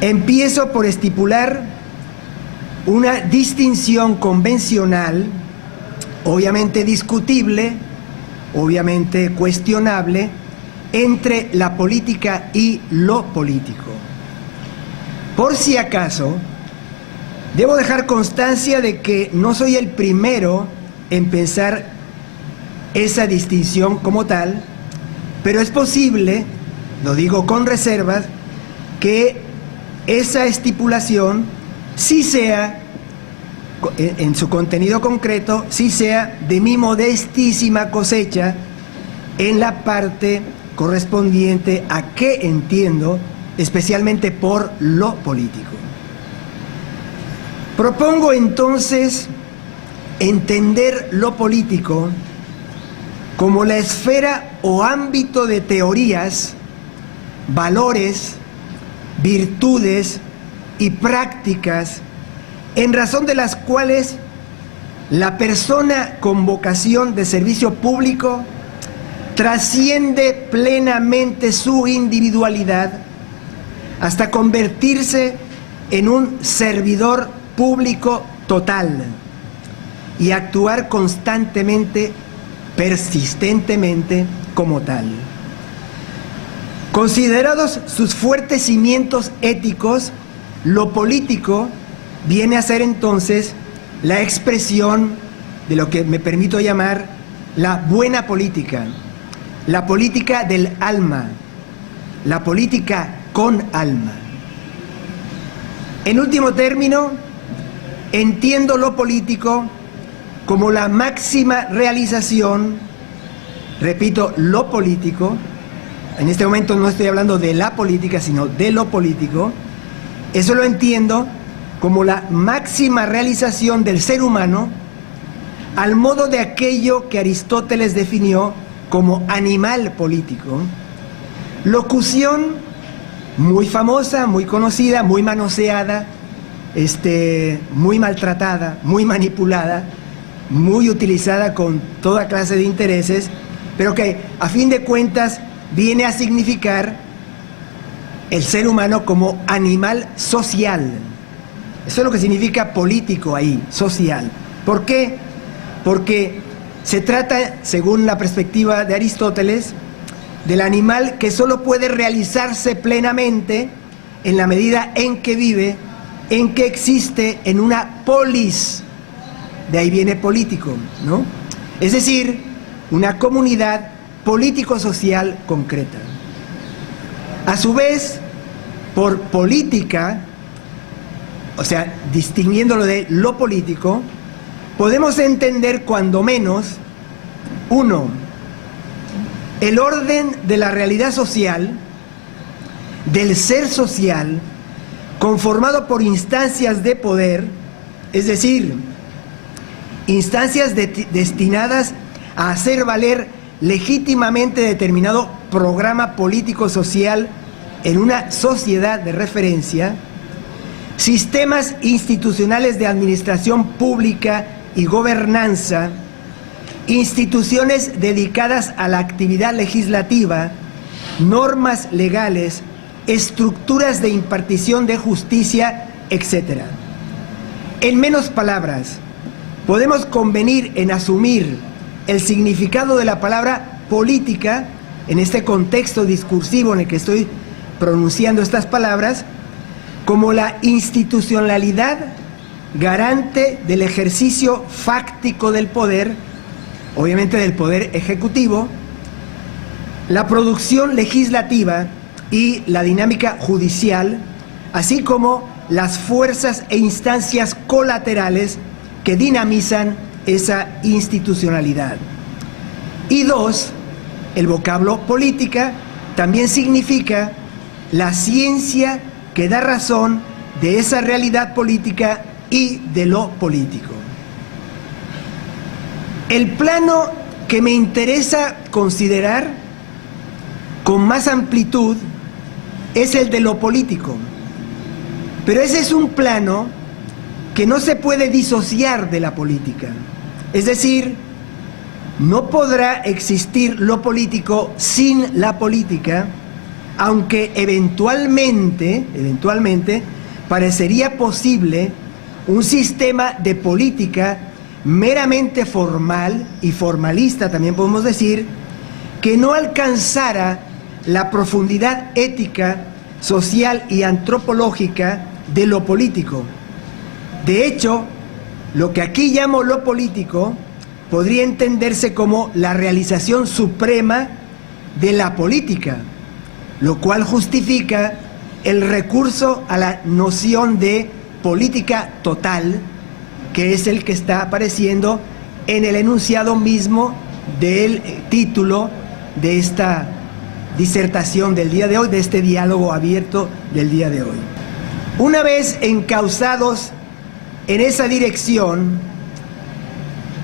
Empiezo por estipular una distinción convencional, obviamente discutible, obviamente cuestionable, entre la política y lo político. Por si acaso, debo dejar constancia de que no soy el primero en pensar esa distinción como tal, pero es posible, lo digo con reservas, que esa estipulación sí sea, en su contenido concreto, sí sea de mi modestísima cosecha en la parte correspondiente a qué entiendo especialmente por lo político. Propongo entonces entender lo político como la esfera o ámbito de teorías, valores, virtudes y prácticas en razón de las cuales la persona con vocación de servicio público trasciende plenamente su individualidad hasta convertirse en un servidor público total y actuar constantemente, persistentemente como tal. Considerados sus fuertes cimientos éticos, lo político viene a ser entonces la expresión de lo que me permito llamar la buena política, la política del alma, la política con alma. En último término, entiendo lo político como la máxima realización, repito, lo político, en este momento no estoy hablando de la política, sino de lo político, eso lo entiendo como la máxima realización del ser humano al modo de aquello que Aristóteles definió como animal político, locución muy famosa, muy conocida, muy manoseada, muy maltratada, muy manipulada, muy utilizada con toda clase de intereses, pero que a fin de cuentas viene a significar el ser humano como animal social. Eso es lo que significa político ahí, social. ¿Por qué? Porque se trata, según la perspectiva de Aristóteles, del animal que solo puede realizarse plenamente en la medida en que vive, en que existe en una polis. De ahí viene político, ¿no? Es decir, una comunidad político-social concreta. A su vez, por política, o sea, distinguiéndolo de lo político, podemos entender cuando menos, uno, el orden de la realidad social, del ser social, conformado por instancias de poder, es decir, instancias destinadas a hacer valer legítimamente determinado programa político-social en una sociedad de referencia, sistemas institucionales de administración pública y gobernanza, instituciones dedicadas a la actividad legislativa, normas legales, estructuras de impartición de justicia, etc. En menos palabras, podemos convenir en asumir el significado de la palabra política, en este contexto discursivo en el que estoy pronunciando estas palabras, como la institucionalidad garante del ejercicio fáctico del poder, obviamente del poder ejecutivo, la producción legislativa y la dinámica judicial, así como las fuerzas e instancias colaterales que dinamizan esa institucionalidad. Y dos, el vocablo política también significa la ciencia que da razón de esa realidad política y de lo político. El plano que me interesa considerar con más amplitud es el de lo político, pero ese es un plano que no se puede disociar de la política. Es decir, no podrá existir lo político sin la política, aunque eventualmente parecería posible un sistema de política meramente formal y formalista, también podemos decir, que no alcanzara la profundidad ética, social y antropológica de lo político. De hecho, lo que aquí llamo lo político podría entenderse como la realización suprema de la política, lo cual justifica el recurso a la noción de política total, que es el que está apareciendo en el enunciado mismo del título de esta disertación del día de hoy, de este diálogo abierto del día de hoy. Una vez encauzados en esa dirección,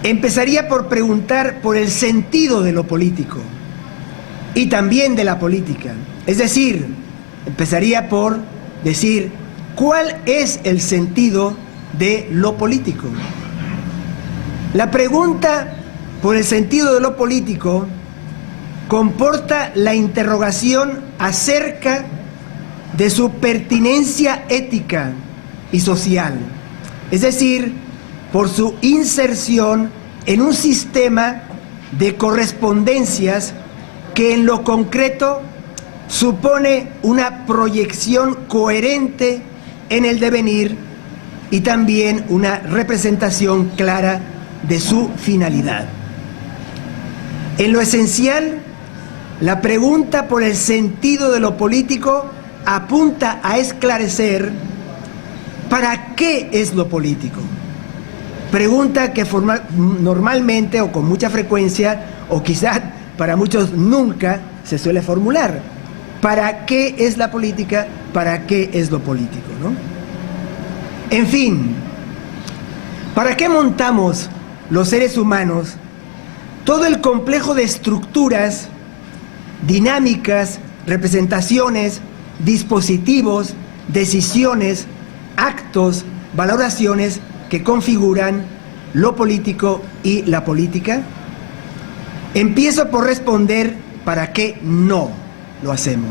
empezaría por preguntar por el sentido de lo político y también de la política. Es decir, empezaría por decir, ¿cuál es el sentido de lo político? La pregunta por el sentido de lo político comporta la interrogación acerca de su pertinencia ética y social, es decir, por su inserción en un sistema de correspondencias que en lo concreto supone una proyección coherente en el devenir y también una representación clara de su finalidad. En lo esencial, la pregunta por el sentido de lo político apunta a esclarecer ¿para qué es lo político? Pregunta que normalmente o con mucha frecuencia, o quizás para muchos nunca, se suele formular. ¿Para qué es la política? ¿Para qué es lo político? ¿No? En fin, ¿para qué montamos los seres humanos todo el complejo de estructuras, dinámicas, representaciones, dispositivos, decisiones, actos, valoraciones que configuran lo político y la política? Empiezo por responder para qué no lo hacemos.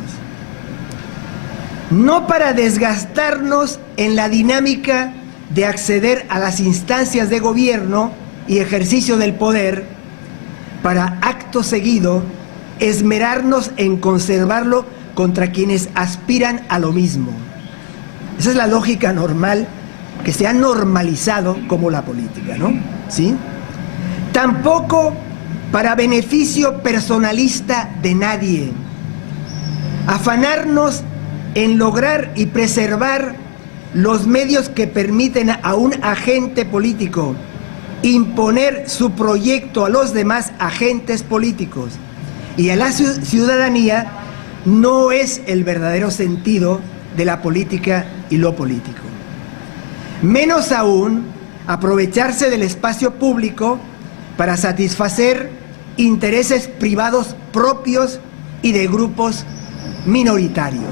No para desgastarnos en la dinámica de acceder a las instancias de gobierno y ejercicio del poder, para acto seguido esmerarnos en conservarlo contra quienes aspiran a lo mismo. Esa es la lógica normal que se ha normalizado como la política, ¿no? ¿Sí? Tampoco para beneficio personalista de nadie. Afanarnos en lograr y preservar los medios que permiten a un agente político imponer su proyecto a los demás agentes políticos y a la ciudadanía no es el verdadero sentido de la política y lo político. Menos aún, aprovecharse del espacio público para satisfacer intereses privados propios y de grupos minoritarios.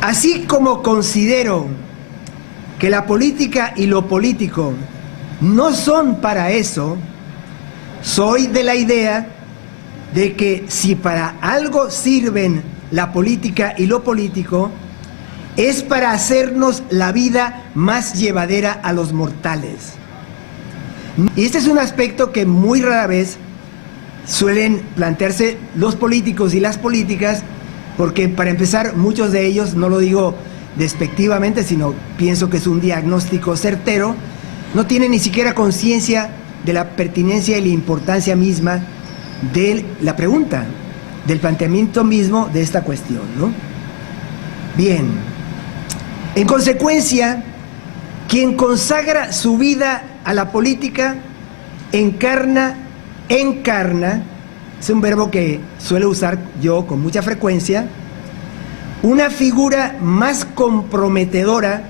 Así como considero que la política y lo político no son para eso, soy de la idea de que si para algo sirven la política y lo político, es para hacernos la vida más llevadera a los mortales. Y este es un aspecto que muy rara vez suelen plantearse los políticos y las políticas, porque para empezar, muchos de ellos, no lo digo despectivamente, sino pienso que es un diagnóstico certero, no tienen ni siquiera conciencia de la pertinencia y la importancia misma de la pregunta, del planteamiento mismo de esta cuestión, ¿no? Bien, en consecuencia, quien consagra su vida a la política encarna, es un verbo que suelo usar yo con mucha frecuencia, una figura más comprometedora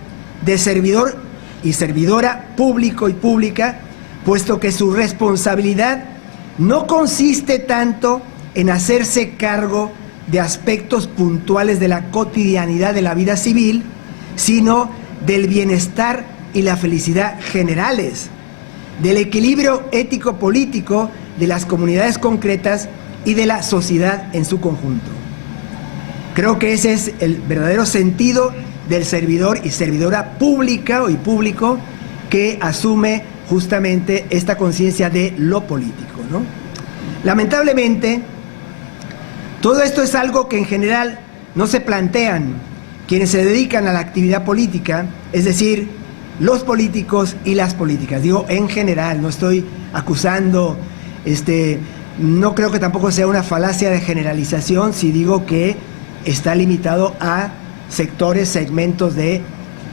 de servidor y servidora público y pública, puesto que su responsabilidad no consiste tanto en hacerse cargo de aspectos puntuales de la cotidianidad de la vida civil, sino del bienestar y la felicidad generales, del equilibrio ético-político de las comunidades concretas y de la sociedad en su conjunto. Creo que ese es el verdadero sentido del servidor y servidora pública y público que asume justamente esta conciencia de lo político, ¿no? Lamentablemente, todo esto es algo que en general no se plantean quienes se dedican a la actividad política, es decir, los políticos y las políticas. Digo en general, no estoy acusando, no creo que tampoco sea una falacia de generalización si digo que está limitado a sectores, segmentos de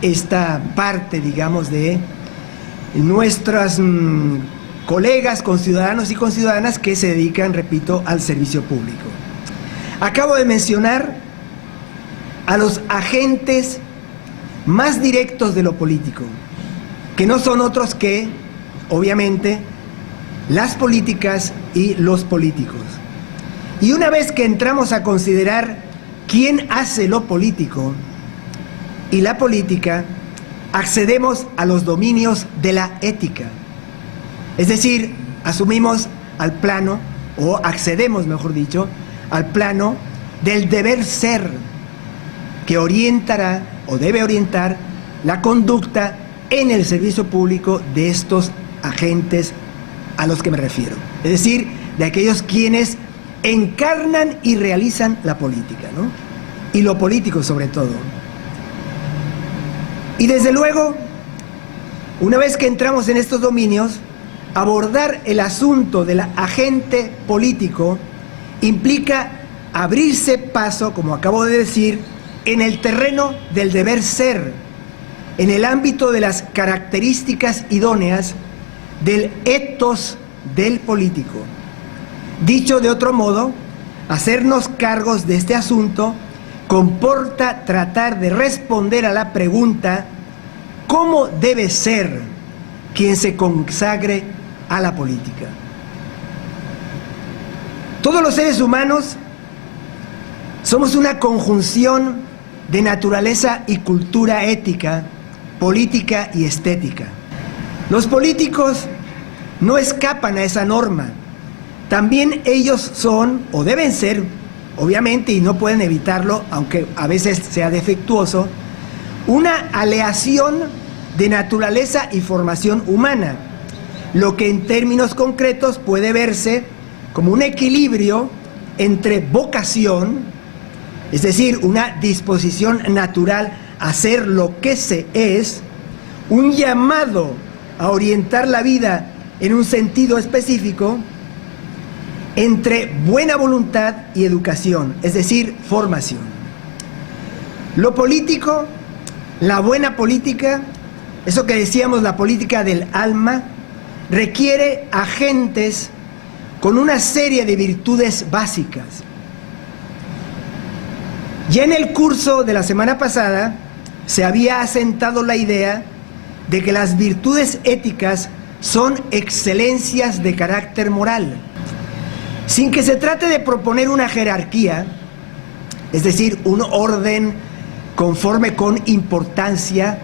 esta parte, digamos, de nuestras colegas, conciudadanos y conciudadanas que se dedican, repito, al servicio público. Acabo de mencionar a los agentes más directos de lo político, que no son otros que, obviamente, las políticas y los políticos. Y una vez que entramos a considerar quién hace lo político y la política, accedemos a los dominios de la ética. Es decir, asumimos al plano, o accedemos, mejor dicho, al plano del deber ser, que orientará o debe orientar la conducta en el servicio público de estos agentes a los que me refiero. Es decir, de aquellos quienes encarnan y realizan la política, ¿no? Y lo político sobre todo. Y desde luego, una vez que entramos en estos dominios, abordar el asunto del agente político implica abrirse paso, como acabo de decir, en el terreno del deber ser, en el ámbito de las características idóneas del ethos del político. Dicho de otro modo, hacernos cargos de este asunto comporta tratar de responder a la pregunta: ¿cómo debe ser quien se consagre a la política? Todos los seres humanos somos una conjunción de naturaleza y cultura ética, política y estética. Los políticos no escapan a esa norma. También ellos son, o deben ser, obviamente, y no pueden evitarlo, aunque a veces sea defectuoso, una aleación de naturaleza y formación humana, lo que en términos concretos puede verse como un equilibrio entre vocación, es decir, una disposición natural a ser lo que se es, un llamado a orientar la vida en un sentido específico, entre buena voluntad y educación, es decir, formación. Lo político, la buena política, eso que decíamos, la política del alma, requiere agentes con una serie de virtudes básicas. Ya en el curso de la semana pasada se había asentado la idea de que las virtudes éticas son excelencias de carácter moral. Sin que se trate de proponer una jerarquía, es decir, un orden conforme con importancia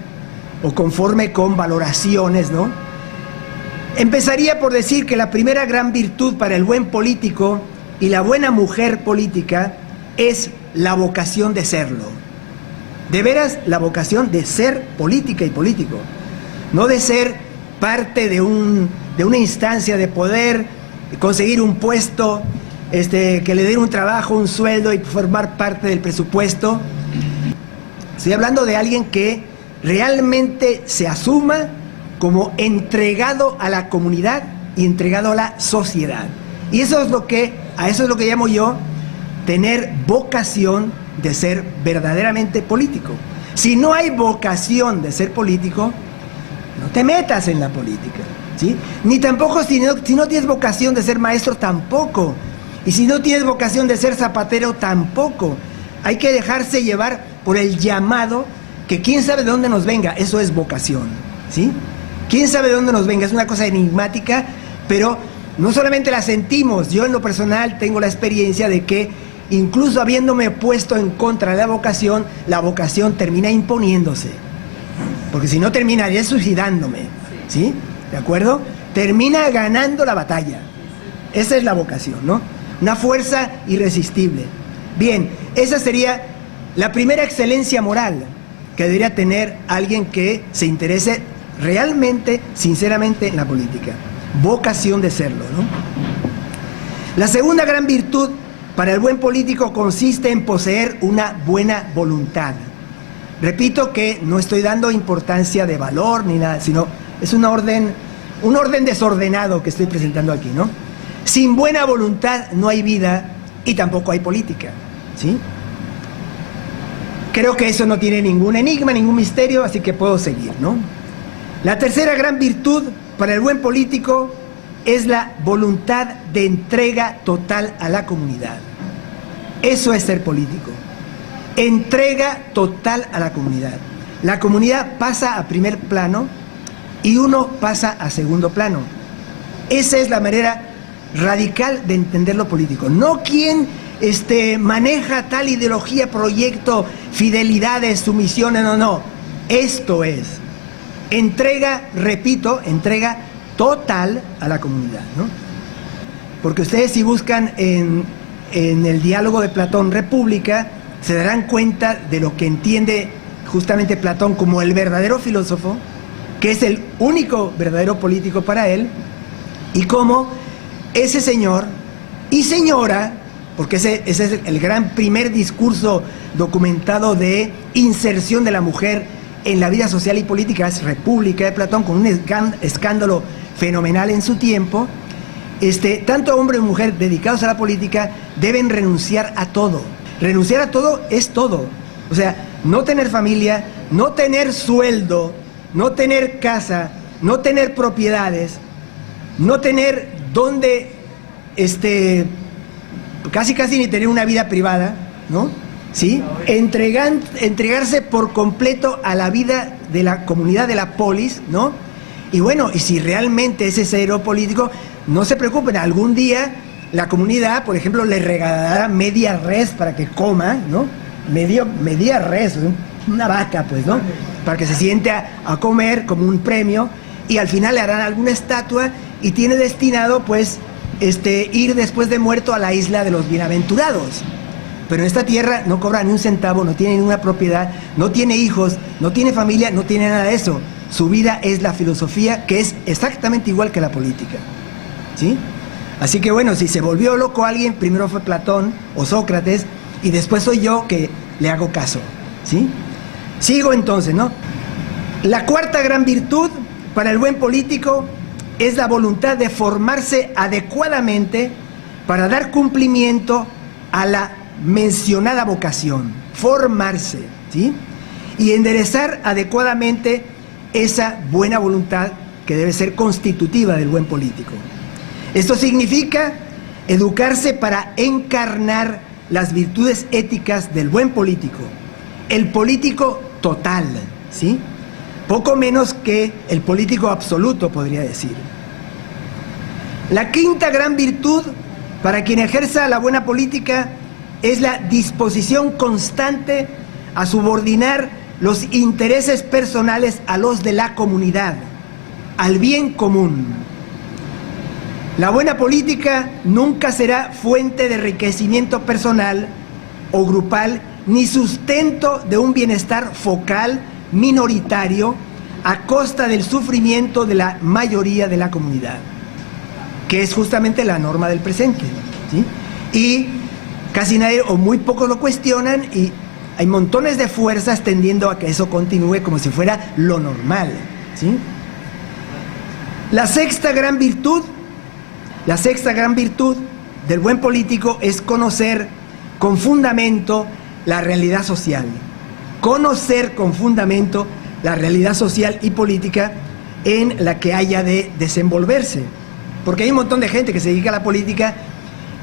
o conforme con valoraciones, ¿no? Empezaría por decir que la primera gran virtud para el buen político y la buena mujer política es la vocación de serlo. De veras, la vocación de ser política y político, no de ser parte de una instancia de poder, conseguir un puesto, que le den un trabajo, un sueldo y formar parte del presupuesto. Estoy hablando de alguien que realmente se asuma como entregado a la comunidad y entregado a la sociedad. Y eso es a eso es lo que llamo yo tener vocación de ser verdaderamente político. Si no hay vocación de ser político, no te metas en la política, ¿sí? Ni tampoco si no tienes vocación de ser maestro, tampoco. Y si no tienes vocación de ser zapatero, tampoco. Hay que dejarse llevar por el llamado, que quién sabe de dónde nos venga. Eso es vocación, ¿sí? Quién sabe de dónde nos venga. Es una cosa enigmática, pero no solamente la sentimos. Yo en lo personal tengo la experiencia de que incluso habiéndome puesto en contra de la vocación termina imponiéndose. Porque si no, terminaría suicidándome, ¿sí? ¿De acuerdo? Termina ganando la batalla. Esa es la vocación, ¿no? una fuerza irresistible. Bien, esa sería la primera excelencia moral que debería tener alguien que se interese realmente, sinceramente en la política. Vocación de serlo, ¿no? La segunda gran virtud para el buen político consiste en poseer una buena voluntad. Repito que no estoy dando importancia de valor ni nada, sino es un orden desordenado que estoy presentando aquí, ¿no? Sin buena voluntad no hay vida y tampoco hay política, ¿sí? Creo que eso no tiene ningún enigma, ningún misterio, así que puedo seguir, ¿no? La tercera gran virtud para el buen político es la voluntad de entrega total a la comunidad. Eso es ser político. Entrega total a la comunidad. La comunidad pasa a primer plano y uno pasa a segundo plano. Esa es la manera radical de entender lo político. No quien maneja tal ideología, proyecto, fidelidades, sumisiones, no. Esto es entrega, repito, entrega total a la comunidad, ¿no? Porque ustedes si buscan en el diálogo de Platón, República, se darán cuenta de lo que entiende justamente Platón como el verdadero filósofo, que es el único verdadero político para él, y cómo ese señor y señora, porque ese es el gran primer discurso documentado de inserción de la mujer en la vida social y política, es República de Platón, con un escándalo fenomenal en su tiempo. Tanto hombre y mujer dedicados a la política deben renunciar a todo. Renunciar a todo es todo. O sea, no tener familia, no tener sueldo, no tener casa, no tener propiedades, no tener donde, casi ni tener una vida privada, ¿no? ¿Sí? Entregarse por completo a la vida de la comunidad, de la polis, ¿no? Y bueno, y si realmente ese cero político, no se preocupen, algún día la comunidad, por ejemplo, le regalará media res para que coma, ¿no? Media res, una vaca, pues, ¿no? Para que se siente a comer como un premio, y al final le harán alguna estatua y tiene destinado, pues, ir después de muerto a la isla de los bienaventurados. Pero en esta tierra no cobra ni un centavo, no tiene ninguna propiedad, no tiene hijos, no tiene familia, no tiene nada de eso. Su vida es la filosofía, que es exactamente igual que la política, ¿sí? Así que bueno, si se volvió loco alguien, primero fue Platón o Sócrates, y después soy yo que le hago caso, ¿sí? Sigo entonces, ¿no? La cuarta gran virtud para el buen político es la voluntad de formarse adecuadamente para dar cumplimiento a la mencionada vocación, formarse, ¿sí? Y enderezar adecuadamente esa buena voluntad que debe ser constitutiva del buen político. Esto significa educarse para encarnar las virtudes éticas del buen político, el político total, ¿sí? Poco menos que el político absoluto, podría decir. La quinta gran virtud para quien ejerza la buena política es la disposición constante a subordinar los intereses personales a los de la comunidad, al bien común. La buena política nunca será fuente de enriquecimiento personal o grupal, ni sustento de un bienestar focal minoritario a costa del sufrimiento de la mayoría de la comunidad, que es justamente la norma del presente, ¿sí? Y casi nadie o muy pocos lo cuestionan, y hay montones de fuerzas tendiendo a que eso continúe como si fuera lo normal, ¿sí? La sexta gran virtud del buen político es conocer con fundamento la realidad social. Conocer con fundamento la realidad social y política en la que haya de desenvolverse. Porque hay un montón de gente que se dedica a la política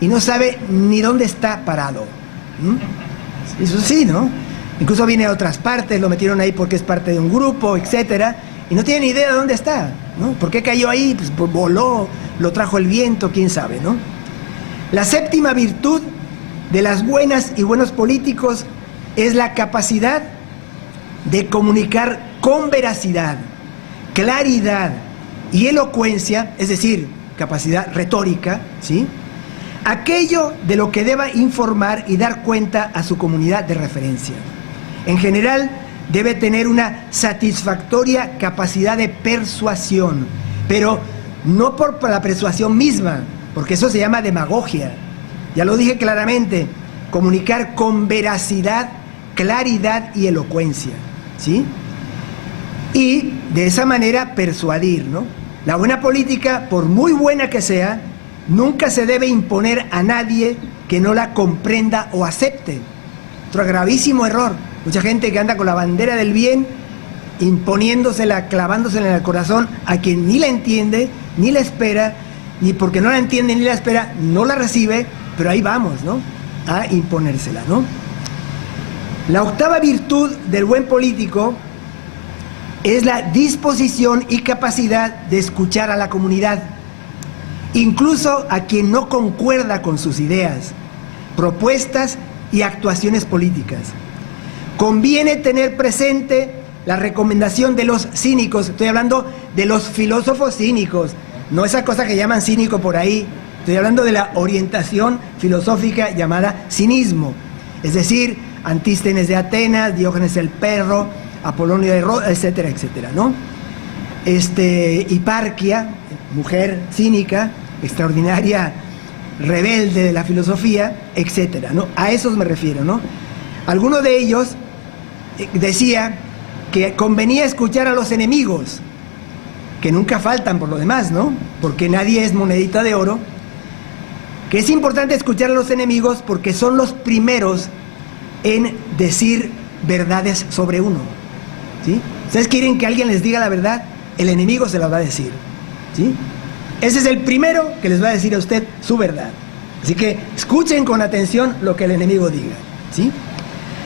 y no sabe ni dónde está parado. Eso sí, ¿no? Incluso viene de otras partes, lo metieron ahí porque es parte de un grupo, etcétera, y no tiene ni idea de dónde está, ¿no? ¿Por qué cayó ahí? Pues voló, lo trajo el viento, quién sabe, ¿no? La séptima virtud de las buenas y buenos políticos es la capacidad de comunicar con veracidad, claridad y elocuencia, es decir, capacidad retórica, ¿sí?, aquello de lo que deba informar y dar cuenta a su comunidad de referencia. En general, debe tener una satisfactoria capacidad de persuasión, pero no por la persuasión misma, porque eso se llama demagogia. Ya lo dije claramente, comunicar con veracidad, claridad y elocuencia, ¿sí? Y de esa manera persuadir, ¿no? La buena política, por muy buena que sea, nunca se debe imponer a nadie que no la comprenda o acepte. Otro gravísimo error. Mucha gente que anda con la bandera del bien, imponiéndosela, clavándosela en el corazón a quien ni la entiende, ni la espera, ni porque no la entiende ni la espera, no la recibe, pero ahí vamos, ¿no? A imponérsela, ¿no? La octava virtud del buen político es la disposición y capacidad de escuchar a la comunidad, incluso a quien no concuerda con sus ideas, propuestas y actuaciones políticas. Conviene tener presente la recomendación de los cínicos, estoy hablando de los filósofos cínicos, no esa cosa que llaman cínico por ahí, estoy hablando de la orientación filosófica llamada cinismo, es decir, Antístenes de Atenas, Diógenes el perro, Apolonio de Rodas, etcétera, etcétera, ¿no? Hiparquia, mujer cínica, extraordinaria, rebelde de la filosofía, etcétera, ¿no? A esos me refiero, ¿no? Alguno de ellos decía que convenía escuchar a los enemigos, que nunca faltan por lo demás, ¿no? Porque nadie es monedita de oro, que es importante escuchar a los enemigos porque son los primeros en decir verdades sobre uno, ¿sí? ¿Ustedes quieren que alguien les diga la verdad? El enemigo se la va a decir, ¿sí? Ese es el primero que les va a decir a usted su verdad. Así que escuchen con atención lo que el enemigo diga, ¿sí?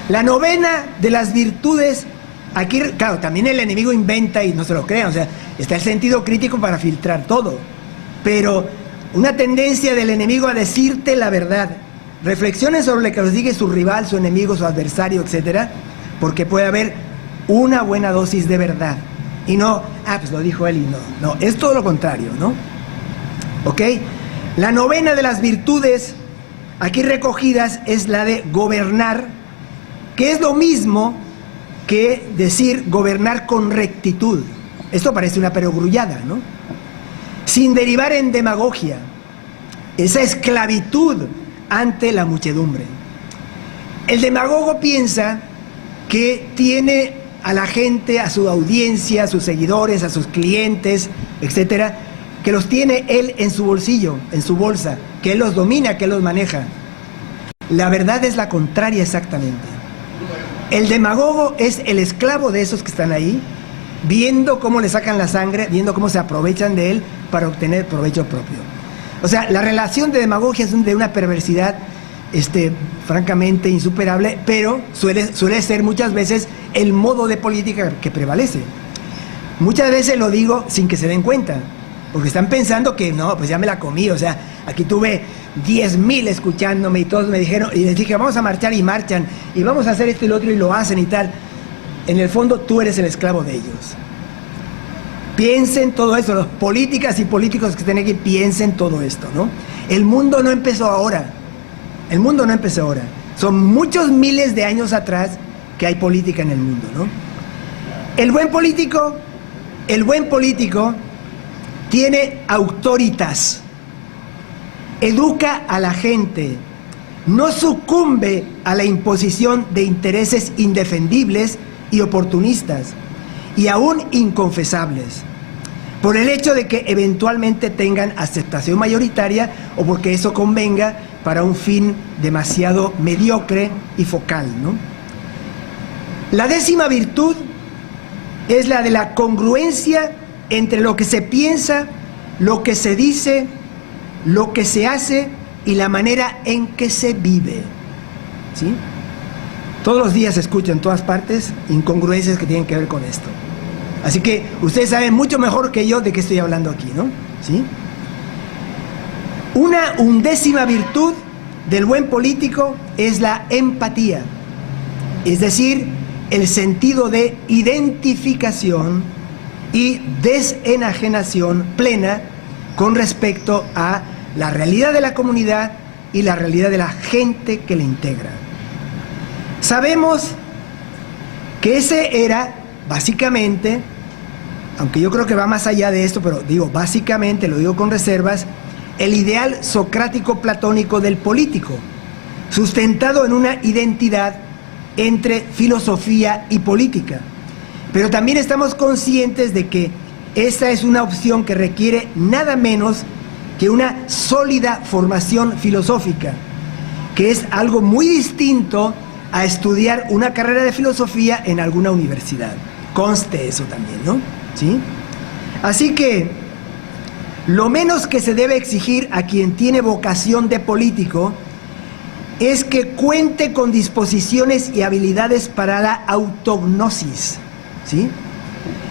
La novena de las virtudes, aquí, claro, también el enemigo inventa y no se lo crean, o sea, está el sentido crítico para filtrar todo, pero una tendencia del enemigo a decirte la verdad. Reflexionen sobre lo que os diga su rival, su enemigo, su adversario, etcétera, porque puede haber una buena dosis de verdad. Y no, pues lo dijo él y no, es todo lo contrario, ¿no? ¿Ok? La novena de las virtudes aquí recogidas es la de gobernar, que es lo mismo que decir gobernar con rectitud. Esto parece una perogrullada, ¿no? Sin derivar en demagogia, esa esclavitud ante la muchedumbre. El demagogo piensa que tiene a la gente, a su audiencia, a sus seguidores, a sus clientes, etcétera, que los tiene él en su bolsillo, en su bolsa, que él los domina, que él los maneja. La verdad es la contraria exactamente. El demagogo es el esclavo de esos que están ahí, viendo cómo le sacan la sangre, viendo cómo se aprovechan de él para obtener provecho propio. O sea, la relación de demagogia es de una perversidad francamente insuperable, pero suele ser muchas veces el modo de política que prevalece. Muchas veces lo digo sin que se den cuenta, porque están pensando que no, pues ya me la comí, o sea, aquí tuve 10,000 escuchándome y todos me dijeron, y les dije, vamos a marchar y marchan, y vamos a hacer esto y lo otro y lo hacen y tal. En el fondo tú eres el esclavo de ellos. Piensen todo eso, los políticas y políticos que estén aquí, piensen todo esto, ¿no? El mundo no empezó ahora, el mundo no empezó ahora, son muchos miles de años atrás que hay política en el mundo, ¿no? El buen político tiene autoritas, educa a la gente, no sucumbe a la imposición de intereses indefendibles y oportunistas, y aún inconfesables, por el hecho de que eventualmente tengan aceptación mayoritaria o porque eso convenga para un fin demasiado mediocre y focal, ¿no? La décima virtud es la de la congruencia entre lo que se piensa, lo que se dice, lo que se hace y la manera en que se vive, ¿sí? Todos los días se escuchan en todas partes incongruencias que tienen que ver con esto. Así que ustedes saben mucho mejor que yo de qué estoy hablando aquí, ¿no? ¿Sí? Una undécima virtud del buen político es la empatía, es decir, el sentido de identificación y desenajenación plena con respecto a la realidad de la comunidad y la realidad de la gente que le integra. Sabemos que ese era, básicamente, aunque yo creo que va más allá de esto, pero digo básicamente, lo digo con reservas, el ideal socrático platónico del político, sustentado en una identidad entre filosofía y política. Pero también estamos conscientes de que esta es una opción que requiere nada menos que una sólida formación filosófica, que es algo muy distinto a estudiar una carrera de filosofía en alguna universidad. Conste eso también, ¿no? ¿Sí? Así que lo menos que se debe exigir a quien tiene vocación de político es que cuente con disposiciones y habilidades para la autognosis, ¿sí?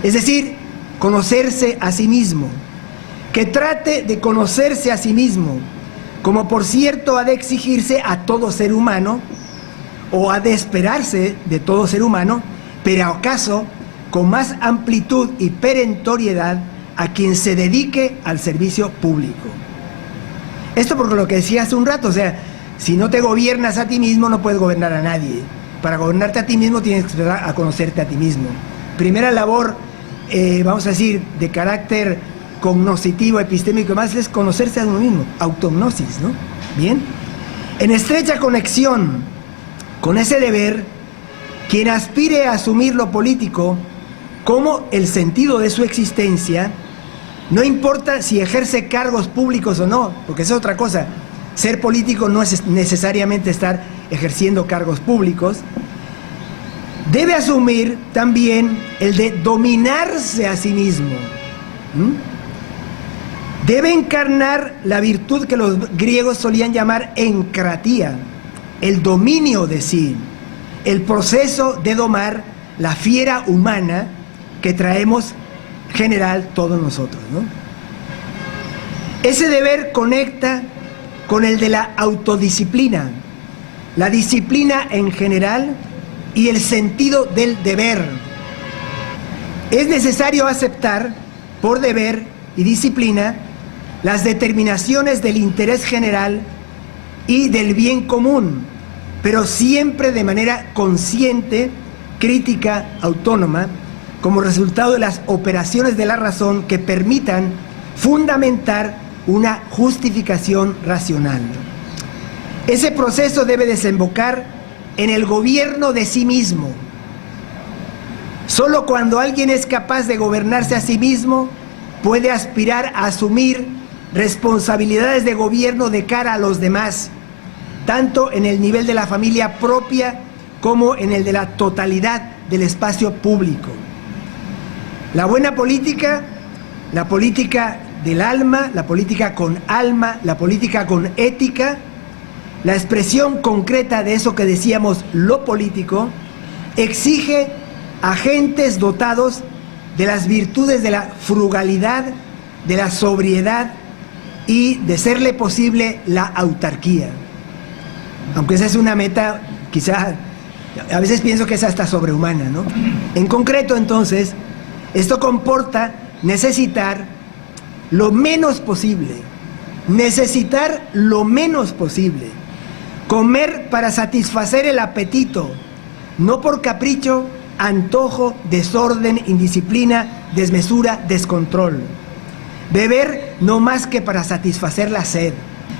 Es decir, conocerse a sí mismo, que trate de conocerse a sí mismo, como por cierto ha de exigirse a todo ser humano, o ha de esperarse de todo ser humano, pero acaso con más amplitud y perentoriedad a quien se dedique al servicio público. Esto por lo que decía hace un rato, o sea, si no te gobiernas a ti mismo, no puedes gobernar a nadie. Para gobernarte a ti mismo tienes que empezar a conocerte a ti mismo. Primera labor, vamos a decir, de carácter cognoscitivo, epistémico y más, es conocerse a uno mismo, autognosis, ¿no? Bien. En estrecha conexión con ese deber, quien aspire a asumir lo político como el sentido de su existencia, no importa si ejerce cargos públicos o no, porque esa es otra cosa. Ser político no es necesariamente estar ejerciendo cargos públicos. Debe asumir también el de dominarse a sí mismo. Debe encarnar la virtud que los griegos solían llamar encratía, el dominio de sí, el proceso de domar la fiera humana que traemos general todos nosotros, ¿no? Ese deber conecta con el de la autodisciplina, la disciplina en general y el sentido del deber. Es necesario aceptar, por deber y disciplina, las determinaciones del interés general y del bien común, pero siempre de manera consciente, crítica, autónoma, como resultado de las operaciones de la razón que permitan fundamentar una justificación racional. Ese proceso debe desembocar en el gobierno de sí mismo. Solo cuando alguien es capaz de gobernarse a sí mismo, puede aspirar a asumir responsabilidades de gobierno de cara a los demás, tanto en el nivel de la familia propia como en el de la totalidad del espacio público. La buena política, la política del alma, la política con alma, la política con ética, la expresión concreta de eso que decíamos, lo político, exige agentes dotados de las virtudes de la frugalidad, de la sobriedad y, de serle posible, la autarquía. Aunque esa es una meta, quizá, a veces pienso que es hasta sobrehumana, ¿no? En concreto, entonces, esto comporta necesitar lo menos posible, comer para satisfacer el apetito, no por capricho, antojo, desorden, indisciplina, desmesura, descontrol. Beber no más que para satisfacer la sed.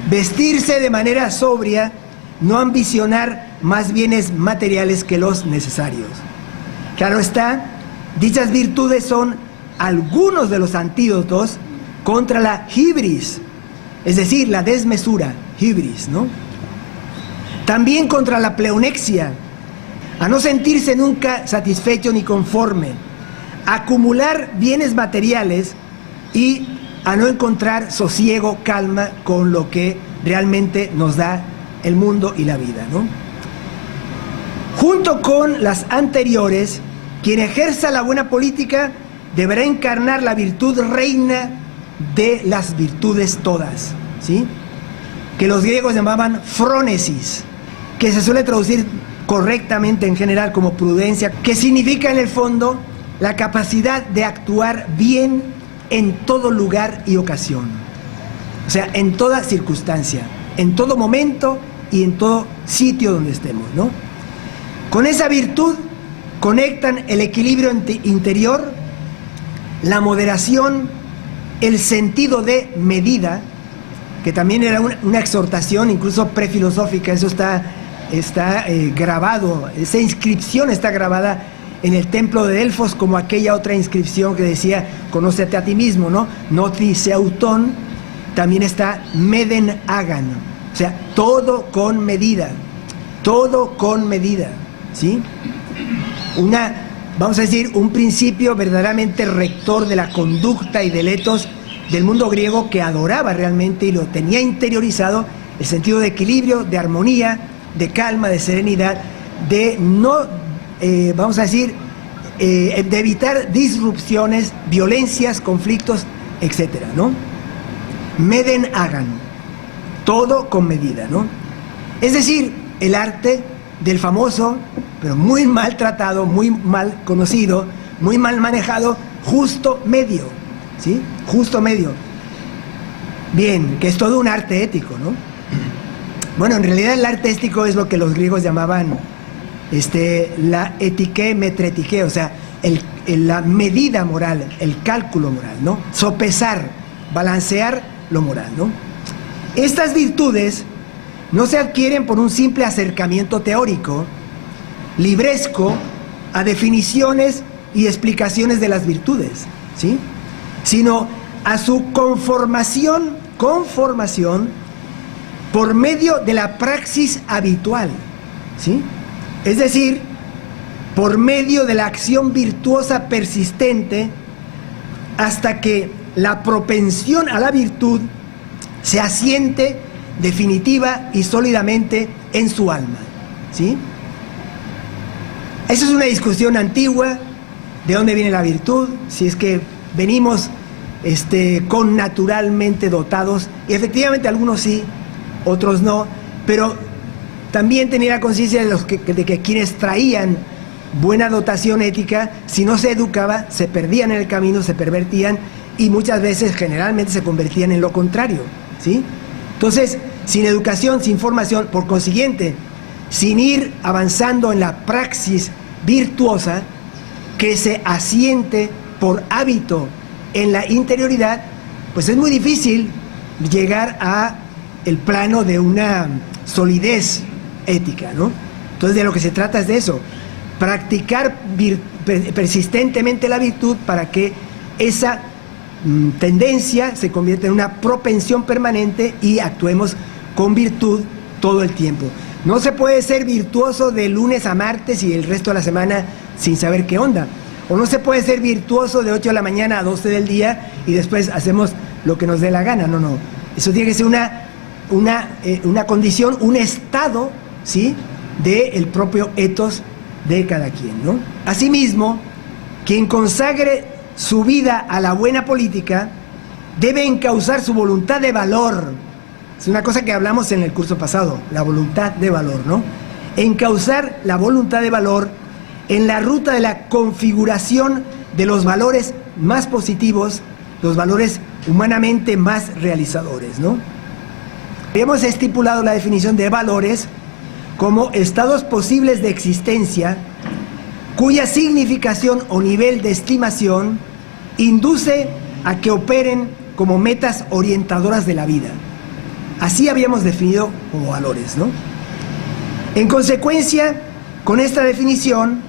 Vestirse de manera sobria, no ambicionar más bienes materiales que los necesarios. Claro está, dichas virtudes son algunos de los antídotos contra la hibris, es decir, la desmesura, hibris, ¿no? También contra la pleonexia, a no sentirse nunca satisfecho ni conforme, a acumular bienes materiales y a no encontrar sosiego, calma con lo que realmente nos da el mundo y la vida, ¿no? Junto con las anteriores, quien ejerza la buena política deberá encarnar la virtud reina de las virtudes todas, ¿sí? Que los griegos llamaban phronesis, que se suele traducir correctamente en general como prudencia, que significa en el fondo la capacidad de actuar bien en todo lugar y ocasión, o sea, en toda circunstancia. en todo momento y en todo sitio donde estemos, ¿no? Con esa virtud conectan el equilibrio interior, la moderación, el sentido de medida, que también era una exhortación incluso prefilosófica. Eso está grabado, esa inscripción está grabada en el templo de Delfos, como aquella otra inscripción que decía, conócete a ti mismo, ¿no? Noti se auton, también está meden hagan, o sea, todo con medida, ¿sí? Vamos a decir, un principio verdaderamente rector de la conducta y del ethos del mundo griego, que adoraba realmente y lo tenía interiorizado, el sentido de equilibrio, de armonía, de calma, de serenidad, de no, vamos a decir, de evitar disrupciones, violencias, conflictos, etcétera, ¿no? Meden hagan, todo con medida, ¿no? Es decir, el arte del famoso, pero muy mal tratado, muy mal conocido, muy mal manejado, justo medio, ¿sí? Justo medio. Bien, que es todo un arte ético, ¿no? Bueno, en realidad el arte ético es lo que los griegos llamaban la etiqué metretike, o sea, la medida moral, el cálculo moral, ¿no? Sopesar, balancear lo moral, ¿no? Estas virtudes no se adquieren por un simple acercamiento teórico, libresco, a definiciones y explicaciones de las virtudes, ¿sí? Sino a su conformación por medio de la praxis habitual, ¿sí? Es decir, por medio de la acción virtuosa persistente, hasta que la propensión a la virtud se asiente definitiva y sólidamente en su alma, ¿sí? Esa es una discusión antigua, de dónde viene la virtud, si es que venimos con naturalmente dotados, y efectivamente algunos sí, otros no, pero también tenía la conciencia de que quienes traían buena dotación ética, si no se educaba, se perdían en el camino, se pervertían, y muchas veces, generalmente, se convertían en lo contrario, ¿sí? Entonces, sin educación, sin formación, por consiguiente, sin ir avanzando en la praxis virtuosa que se asiente por hábito en la interioridad, pues es muy difícil llegar a el plano de una solidez ética, ¿no? Entonces, de lo que se trata es de eso, practicar persistentemente la virtud para que esa tendencia se convierta en una propensión permanente y actuemos con virtud todo el tiempo. No se puede ser virtuoso de lunes a martes y el resto de la semana sin saber qué onda. O no se puede ser virtuoso de 8 de la mañana a 12 del día y después hacemos lo que nos dé la gana. No, no. Eso tiene que ser una condición, un estado, ¿sí?, del propio ethos de cada quien, ¿no? Asimismo, quien consagre su vida a la buena política debe encauzar su voluntad de valor. Es una cosa que hablamos en el curso pasado, la voluntad de valor, ¿no? Encauzar la voluntad de valor en la ruta de la configuración de los valores más positivos, los valores humanamente más realizadores, ¿no? Hemos estipulado la definición de valores como estados posibles de existencia cuya significación o nivel de estimación induce a que operen como metas orientadoras de la vida. Así habíamos definido como valores, ¿no? En consecuencia, con esta definición,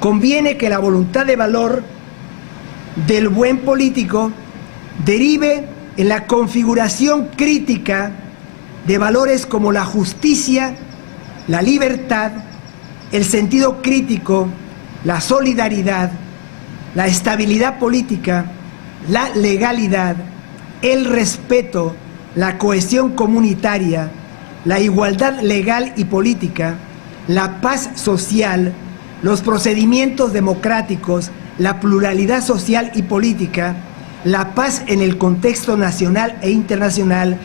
conviene que la voluntad de valor del buen político derive en la configuración crítica de valores como la justicia, la libertad, el sentido crítico, la solidaridad, la estabilidad política, la legalidad, el respeto, la cohesión comunitaria, la igualdad legal y política, la paz social, los procedimientos democráticos, la pluralidad social y política, la paz en el contexto nacional e internacional,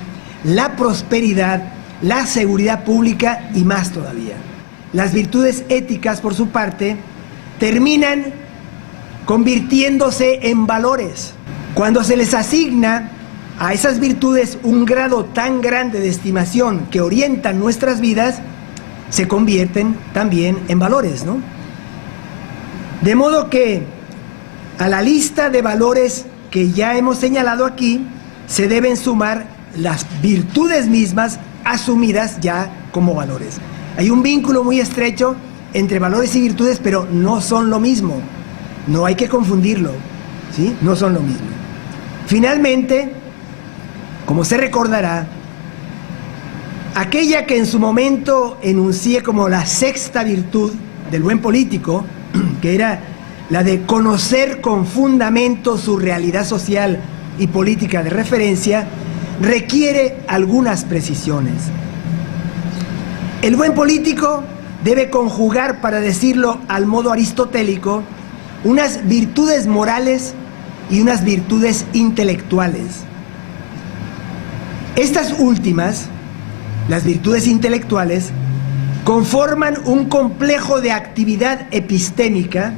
la prosperidad, la seguridad pública y más todavía. Las virtudes éticas, por su parte, terminan convirtiéndose en valores cuando se les asigna a esas virtudes un grado tan grande de estimación que orientan nuestras vidas, se convierten también en valores, ¿no? De modo que a la lista de valores que ya hemos señalado aquí, se deben sumar las virtudes mismas asumidas ya como valores. Hay un vínculo muy estrecho entre valores y virtudes, pero no son lo mismo. No hay que confundirlo, ¿sí? No son lo mismo. Finalmente, como se recordará, aquella que en su momento enuncié como la sexta virtud del buen político, que era la de conocer con fundamento su realidad social y política de referencia, requiere algunas precisiones. El buen político debe conjugar, para decirlo al modo aristotélico, unas virtudes morales y unas virtudes intelectuales. Estas últimas, las virtudes intelectuales, conforman un complejo de actividad epistémica,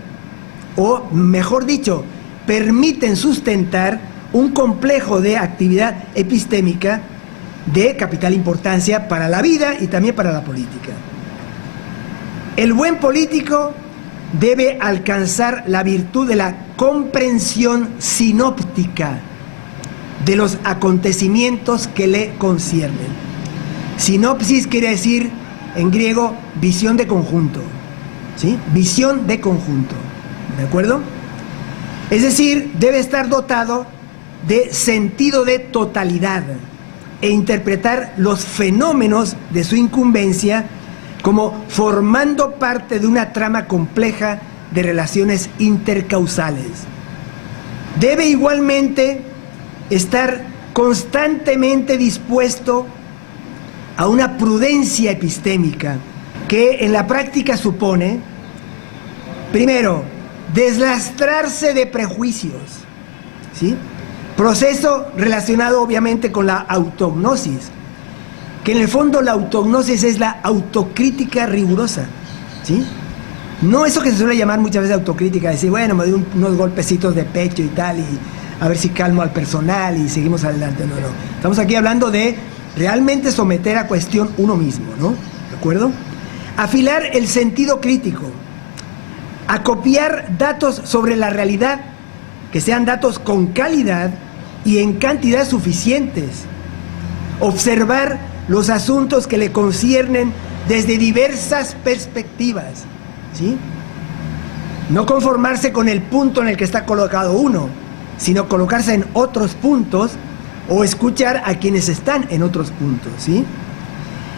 o mejor dicho, permiten sustentar un complejo de actividad epistémica de capital importancia para la vida y también para la política. El buen político debe alcanzar la virtud de la comprensión sinóptica de los acontecimientos que le conciernen. Sinopsis quiere decir, en griego, visión de conjunto, ¿sí? Visión de conjunto, ¿de acuerdo? Es decir, debe estar dotado de sentido de totalidad e interpretar los fenómenos de su incumbencia como formando parte de una trama compleja de relaciones intercausales. Debe igualmente estar constantemente dispuesto a una prudencia epistémica que en la práctica supone, primero, deslastrarse de prejuicios, ¿sí? Proceso relacionado obviamente con la autognosis, que en el fondo la autognosis es la autocrítica rigurosa, ¿sí? No eso que se suele llamar muchas veces autocrítica, decir, bueno, me doy unos golpecitos de pecho y tal, y a ver si calmo al personal y seguimos adelante. No, no. Estamos aquí hablando de realmente someter a cuestión uno mismo, ¿no? ¿De acuerdo? Afilar el sentido crítico, acopiar datos sobre la realidad, que sean datos con calidad y en cantidad suficientes, observar los asuntos que le conciernen desde diversas perspectivas, ¿sí? No conformarse con el punto en el que está colocado uno, sino colocarse en otros puntos o escuchar a quienes están en otros puntos, ¿sí?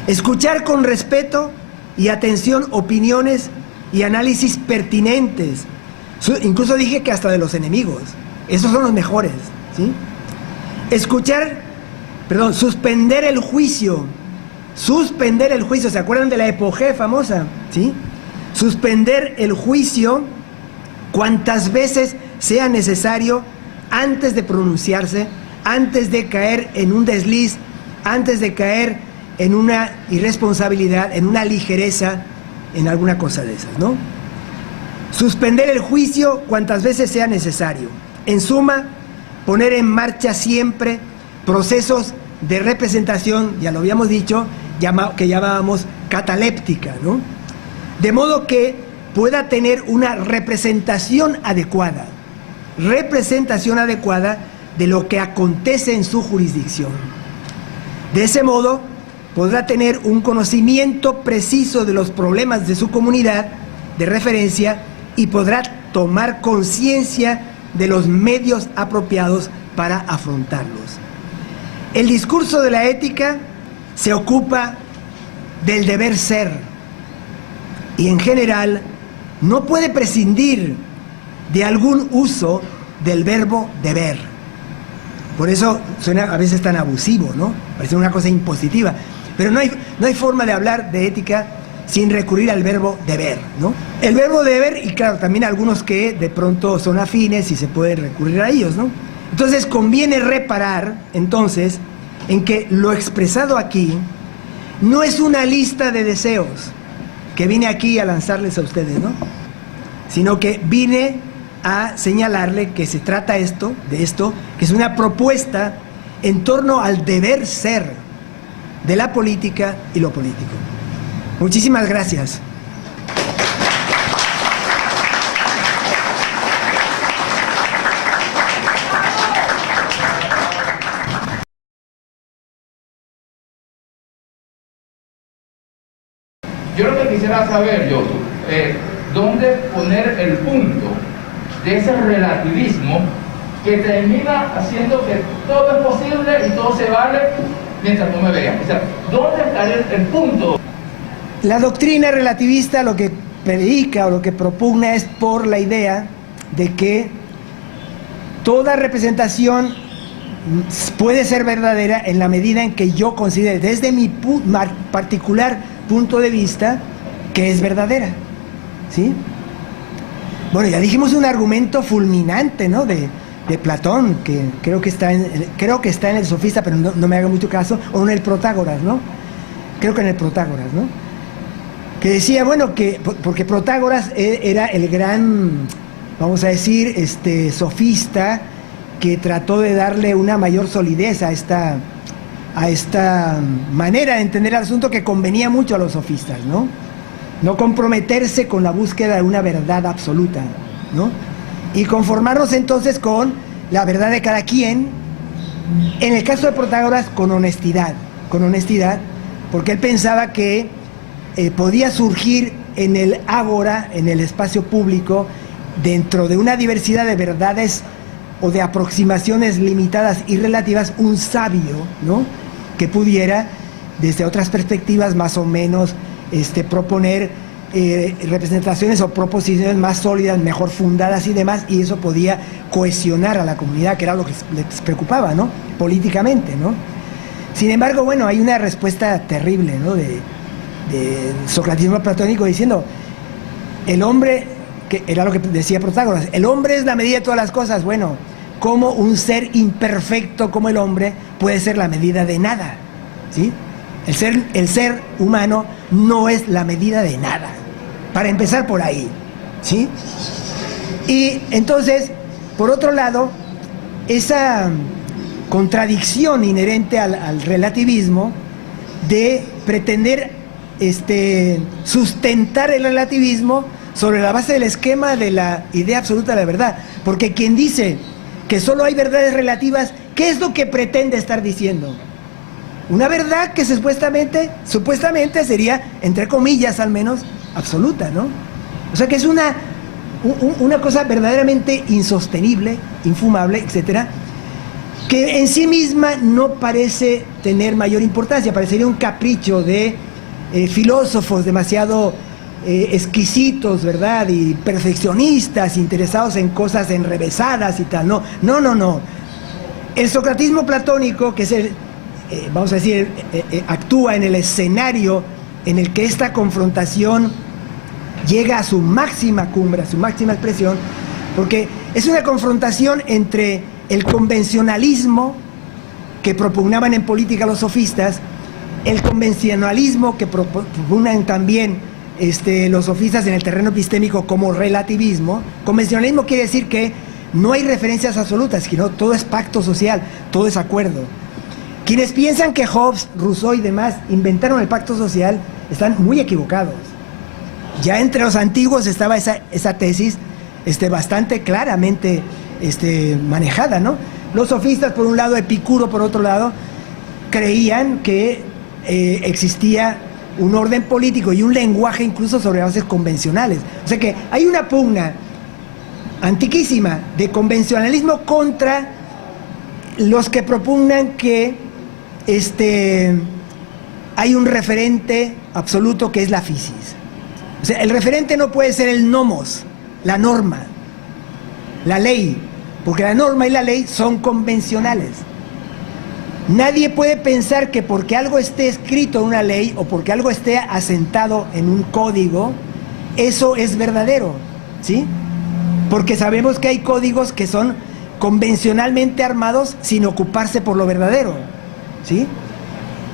Escuchar con respeto y atención opiniones y análisis pertinentes. Incluso dije que hasta de los enemigos. Esos son los mejores, ¿sí? Suspender el juicio. Suspender el juicio. ¿Se acuerdan de la epogea famosa? ¿Sí? Suspender el juicio cuantas veces sea necesario antes de pronunciarse, antes de caer en un desliz, antes de caer en una irresponsabilidad, en una ligereza, en alguna cosa de esas, ¿no? Suspender el juicio cuantas veces sea necesario. En suma, poner en marcha siempre procesos de representación, ya lo habíamos dicho, que llamábamos cataléptica, ¿no? De modo que pueda tener una representación adecuada de lo que acontece en su jurisdicción. De ese modo, podrá tener un conocimiento preciso de los problemas de su comunidad de referencia y podrá tomar conciencia de los medios apropiados para afrontarlos. El discurso de la ética se ocupa del deber ser y en general no puede prescindir de algún uso del verbo deber. Por eso suena a veces tan abusivo, ¿no? Parece una cosa impositiva. Pero no hay forma de hablar de ética sin recurrir al verbo deber, ¿no? El verbo deber, y claro, también algunos que de pronto son afines y se puede recurrir a ellos, ¿no? Entonces conviene reparar, entonces, en que lo expresado aquí no es una lista de deseos que vine aquí a lanzarles a ustedes, ¿no? Sino que vine a señalarle que se trata de esto, que es una propuesta en torno al deber ser de la política y lo político. Muchísimas gracias. Yo lo que quisiera saber, Josu, ¿dónde poner el punto de ese relativismo que termina haciendo que todo es posible y todo se vale mientras no me vean? O sea, ¿dónde está el punto? La doctrina relativista lo que predica o lo que propugna es por la idea de que toda representación puede ser verdadera en la medida en que yo considere, desde mi particular punto de vista, que es verdadera, ¿sí? Bueno, ya dijimos un argumento fulminante, ¿no?, de Platón, que creo que está en el Sofista, pero no me haga mucho caso, o en el Protágoras, ¿no? Creo que en el Protágoras, ¿no? Que decía, bueno, que porque Protágoras era el gran, vamos a decir, sofista que trató de darle una mayor solidez a esta manera de entender el asunto que convenía mucho a los sofistas, ¿no? No comprometerse con la búsqueda de una verdad absoluta, ¿no? Y conformarnos entonces con la verdad de cada quien, en el caso de Protágoras con honestidad, porque él pensaba que podía surgir en el ágora, en el espacio público, dentro de una diversidad de verdades o de aproximaciones limitadas y relativas, un sabio, ¿no?, que pudiera, desde otras perspectivas más o menos, proponer representaciones o proposiciones más sólidas, mejor fundadas y demás, y eso podía cohesionar a la comunidad, que era lo que les preocupaba, ¿no?, políticamente, ¿no? Sin embargo, bueno, hay una respuesta terrible, ¿no?, de socratismo platónico diciendo, el hombre, que era lo que decía Protágoras, el hombre es la medida de todas las cosas. Bueno, ¿cómo un ser imperfecto como el hombre puede ser la medida de nada? ¿Sí? El ser humano no es la medida de nada, para empezar por ahí, ¿sí? Y entonces, por otro lado, esa contradicción inherente al relativismo de pretender sustentar el relativismo sobre la base del esquema de la idea absoluta de la verdad, porque quien dice que solo hay verdades relativas, ¿qué es lo que pretende estar diciendo? Una verdad que supuestamente sería, entre comillas al menos, absoluta, ¿no? O sea que es una cosa verdaderamente insostenible, infumable, etcétera, que en sí misma no parece tener mayor importancia, parecería un capricho de filósofos demasiado exquisitos, ¿verdad?, y perfeccionistas, interesados en cosas enrevesadas y tal. No. El socratismo platónico, que es vamos a decir, actúa en el escenario en el que esta confrontación llega a su máxima cumbre, a su máxima expresión, porque es una confrontación entre el convencionalismo que propugnaban en política los sofistas, el convencionalismo que propugnan también los sofistas en el terreno epistémico como relativismo. Convencionalismo quiere decir que no hay referencias absolutas, sino todo es pacto social, todo es acuerdo. Quienes piensan que Hobbes, Rousseau y demás inventaron el pacto social están muy equivocados. Ya entre los antiguos estaba esa tesis bastante claramente manejada, ¿no? Los sofistas por un lado, Epicuro por otro lado, creían que existía un orden político y un lenguaje incluso sobre bases convencionales. O sea que hay una pugna antiquísima de convencionalismo contra los que propugnan que hay un referente absoluto que es la physis. O sea, el referente no puede ser el nomos, la norma, la ley, porque la norma y la ley son convencionales. Nadie puede pensar que porque algo esté escrito en una ley o porque algo esté asentado en un código, eso es verdadero, ¿sí? Porque sabemos que hay códigos que son convencionalmente armados sin ocuparse por lo verdadero, ¿sí?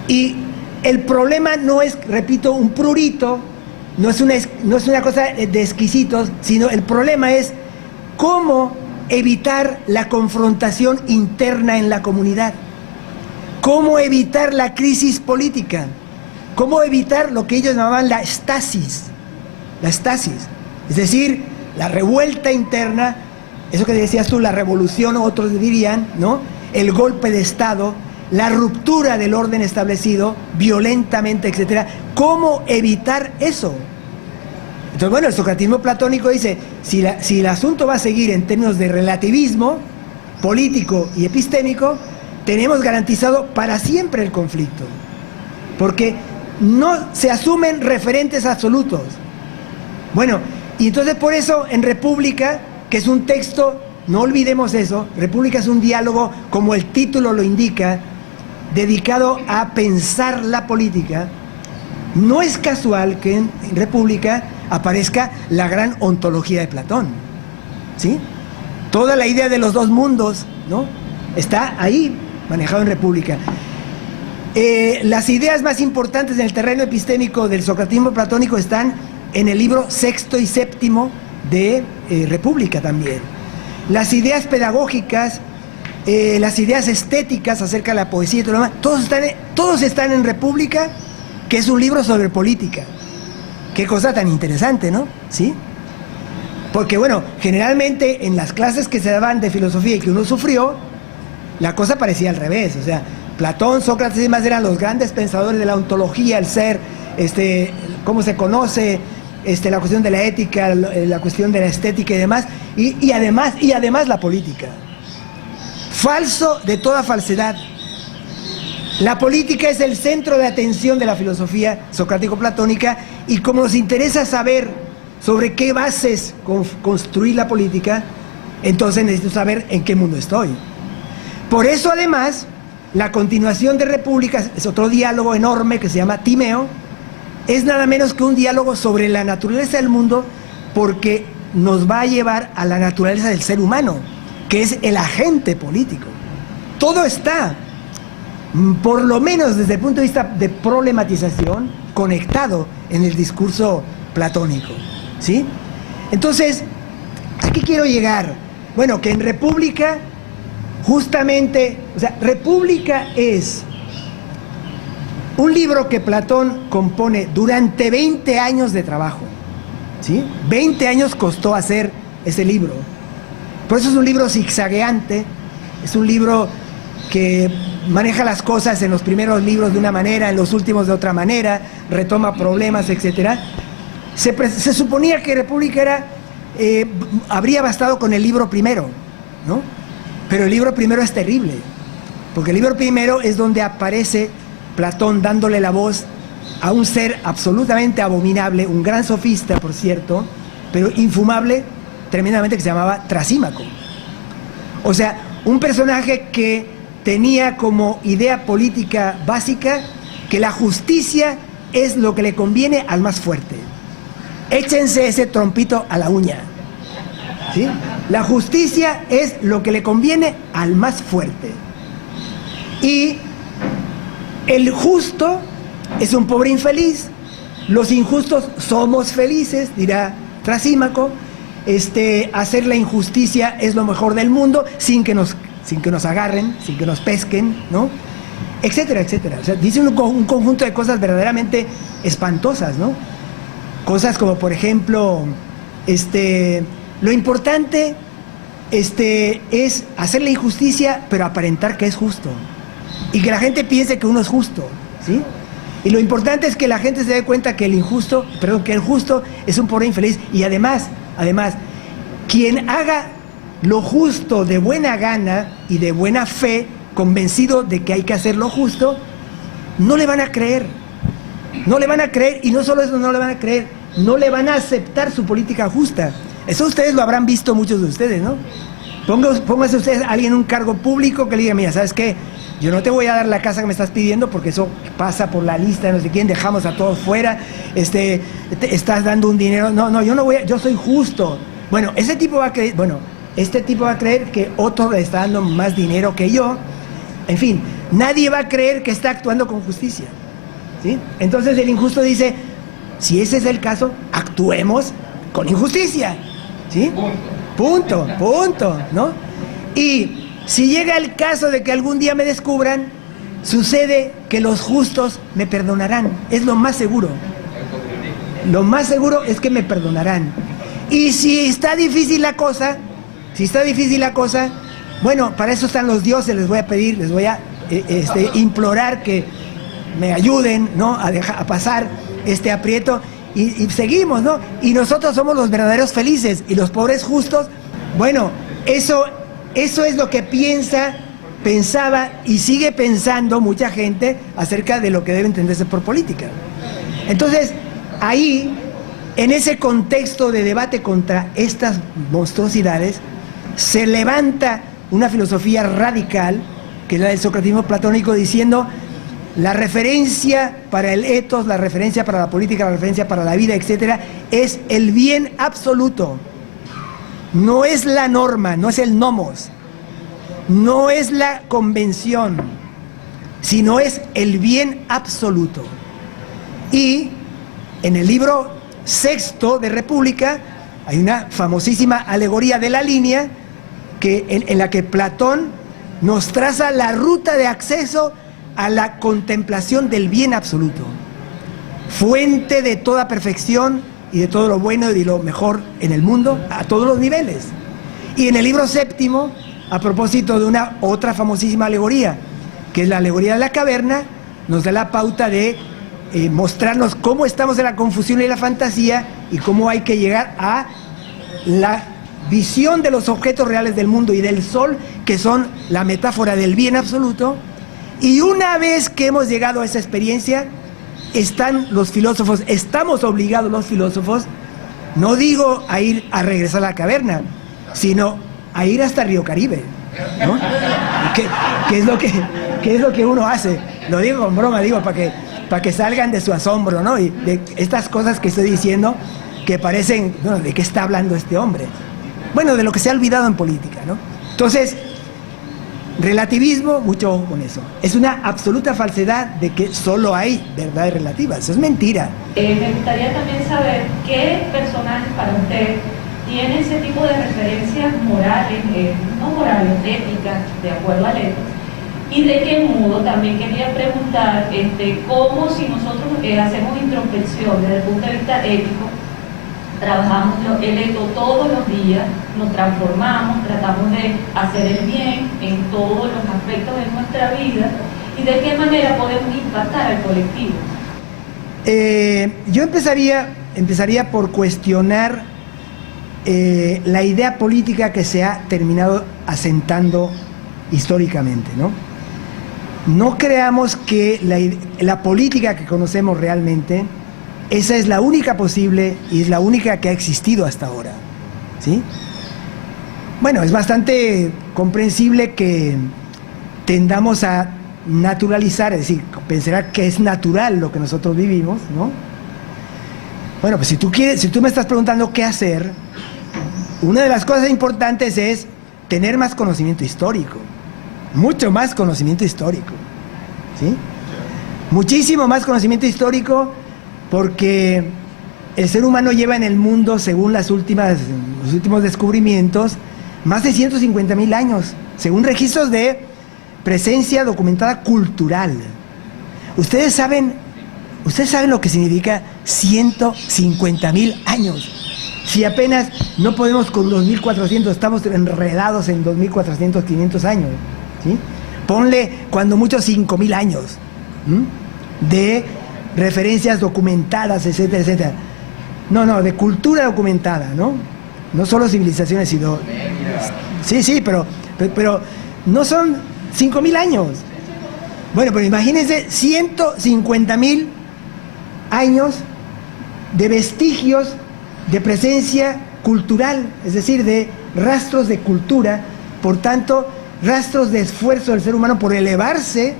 Y el problema no es, repito, un prurito, no es una cosa de exquisitos, sino el problema es cómo evitar la confrontación interna en la comunidad. cómo evitar la crisis política, cómo evitar lo que ellos llamaban la estasis, es decir, la revuelta interna, eso que decías tú, la revolución, otros dirían, ¿no? El golpe de Estado, la ruptura del orden establecido, violentamente, etcétera. ¿Cómo evitar eso? Entonces, bueno, el socratismo platónico dice, si el asunto va a seguir en términos de relativismo político y epistémico, tenemos garantizado para siempre el conflicto, porque no se asumen referentes absolutos. Bueno, y entonces por eso en República, que es un texto, no olvidemos eso, República es un diálogo, como el título lo indica, dedicado a pensar la política. No es casual que en República aparezca la gran ontología de Platón, ¿sí? Toda la idea de los dos mundos, ¿no? Está ahí, manejado en República. Las ideas más importantes en el terreno epistémico del socratismo platónico están en el libro sexto y séptimo de República también. Las ideas pedagógicas, las ideas estéticas acerca de la poesía y todo lo demás, todos están en República, que es un libro sobre política. Qué cosa tan interesante, ¿no? ¿Sí? Porque, bueno, generalmente en las clases que se daban de filosofía y que uno sufrió, la cosa parecía al revés. O sea, Platón, Sócrates y demás eran los grandes pensadores de la ontología, el ser, cómo se conoce, la cuestión de la ética, la cuestión de la estética y demás, y además la política. Falso de toda falsedad. La política es el centro de atención de la filosofía socrático-platónica, y como nos interesa saber sobre qué bases construir la política, entonces necesito saber en qué mundo estoy. Por eso, además, la continuación de República es otro diálogo enorme que se llama Timeo. Es nada menos que un diálogo sobre la naturaleza del mundo, porque nos va a llevar a la naturaleza del ser humano, que es el agente político. Todo está, por lo menos desde el punto de vista de problematización, conectado en el discurso platónico, ¿sí? Entonces, ¿a qué quiero llegar? Bueno, que en República, justamente, o sea, República es un libro que Platón compone durante 20 años de trabajo, ¿sí? 20 años costó hacer ese libro. Por eso es un libro zigzagueante, es un libro que maneja las cosas en los primeros libros de una manera, en los últimos de otra manera, retoma problemas, etc. Se suponía que República habría bastado con el libro primero, ¿no? Pero el libro primero es terrible, porque el libro primero es donde aparece Platón dándole la voz a un ser absolutamente abominable, un gran sofista, por cierto, pero infumable, tremendamente, que se llamaba Trasímaco. O sea, un personaje que tenía como idea política básica que la justicia es lo que le conviene al más fuerte. Échense ese trompito a la uña, ¿sí? La justicia es lo que le conviene al más fuerte. Y el justo es un pobre infeliz. Los injustos somos felices, dirá Trasímaco. Hacer la injusticia es lo mejor del mundo, sin que nos agarren, sin que nos pesquen, ¿no? Etcétera, etcétera. O sea, dice un conjunto de cosas verdaderamente espantosas, ¿no? Cosas como, por ejemplo, lo importante es hacer la injusticia, pero aparentar que es justo. Y que la gente piense que uno es justo, ¿sí? Y lo importante es que la gente se dé cuenta que el justo es un pobre infeliz. Y además, quien haga lo justo de buena gana y de buena fe, convencido de que hay que hacer lo justo, no le van a creer. No le van a creer, y no solo eso, no le van a creer, no le van a aceptar su política justa. Eso ustedes lo habrán visto muchos de ustedes, ¿no? Pónganse ustedes a alguien en un cargo público que le diga, mira, ¿sabes qué? Yo no te voy a dar la casa que me estás pidiendo porque eso pasa por la lista de no sé quién, dejamos a todos fuera, estás dando un dinero, no, yo soy justo. Bueno, este tipo va a creer que otro le está dando más dinero que yo. En fin, nadie va a creer que está actuando con justicia, ¿sí? Entonces el injusto dice, si ese es el caso, actuemos con injusticia, ¿sí? Punto, ¿no? Y si llega el caso de que algún día me descubran, sucede que los justos me perdonarán. Es lo más seguro. Lo más seguro es que me perdonarán. Y si está difícil la cosa, bueno, para eso están los dioses, les voy a pedir, les voy a implorar que me ayuden, ¿no?, a pasar este aprieto y seguimos, ¿no? Y nosotros somos los verdaderos felices y los pobres justos. Bueno, eso es lo que pensaba y sigue pensando mucha gente acerca de lo que debe entenderse por política. Entonces, ahí, en ese contexto de debate contra estas monstruosidades, se levanta una filosofía radical, que es la del socratismo platónico, diciendo: la referencia para el ethos, la referencia para la política, la referencia para la vida, etcétera, es el bien absoluto. No es la norma, no es el nomos, no es la convención, sino es el bien absoluto. Y en el libro sexto de República hay una famosísima alegoría de la línea en la que Platón nos traza la ruta de acceso a la contemplación del bien absoluto, fuente de toda perfección y de todo lo bueno y de lo mejor en el mundo, a todos los niveles. Y en el libro séptimo, a propósito de una otra famosísima alegoría, que es la alegoría de la caverna, nos da la pauta de mostrarnos cómo estamos en la confusión y la fantasía y cómo hay que llegar a la visión de los objetos reales del mundo y del sol, que son la metáfora del bien absoluto. Y una vez que hemos llegado a esa experiencia, están los filósofos, estamos obligados los filósofos, no digo a ir a regresar a la caverna, sino a ir hasta Río Caribe, ¿no? ¿Qué es lo que uno hace? Lo digo con broma, digo para que salgan de su asombro, ¿no? Y de estas cosas que estoy diciendo que parecen, bueno, ¿de qué está hablando este hombre? Bueno, de lo que se ha olvidado en política, ¿no? Entonces, relativismo, mucho ojo con eso. Es una absoluta falsedad de que solo hay verdades relativas. Eso es mentira. Me gustaría también saber qué personajes para usted tiene ese tipo de referencias morales, no morales, éticas, de acuerdo al ethos. Y de qué modo, también quería preguntar, cómo si nosotros hacemos introspección desde el punto de vista ético, trabajamos el ethos todos los días, nos transformamos, tratamos de hacer el bien en todos los aspectos de nuestra vida, y de qué manera podemos impactar al colectivo. Yo empezaría por cuestionar la idea política que se ha terminado asentando históricamente, ¿no? No creamos que la política que conocemos realmente, esa es la única posible y es la única que ha existido hasta ahora, ¿sí? Bueno, es bastante comprensible que tendamos a naturalizar, es decir, pensar que es natural lo que nosotros vivimos, ¿no? Bueno, pues si tú me estás preguntando qué hacer, una de las cosas importantes es tener más conocimiento histórico, mucho más conocimiento histórico, ¿sí? Muchísimo más conocimiento histórico, porque el ser humano lleva en el mundo, según los últimos descubrimientos, más de 150,000 años, según registros de presencia documentada cultural. Ustedes saben lo que significa 150,000 años. Si apenas no podemos con 2.400, estamos enredados en 2.400, 500 años, ¿sí? Ponle cuando mucho 5,000 años, ¿m?, de referencias documentadas, etcétera, etcétera. No, de cultura documentada, ¿no? No solo civilizaciones, sino... Sí, pero no son 5,000 años. Bueno, pero imagínense 150,000 años de vestigios de presencia cultural, es decir, de rastros de cultura, por tanto, rastros de esfuerzo del ser humano por elevarse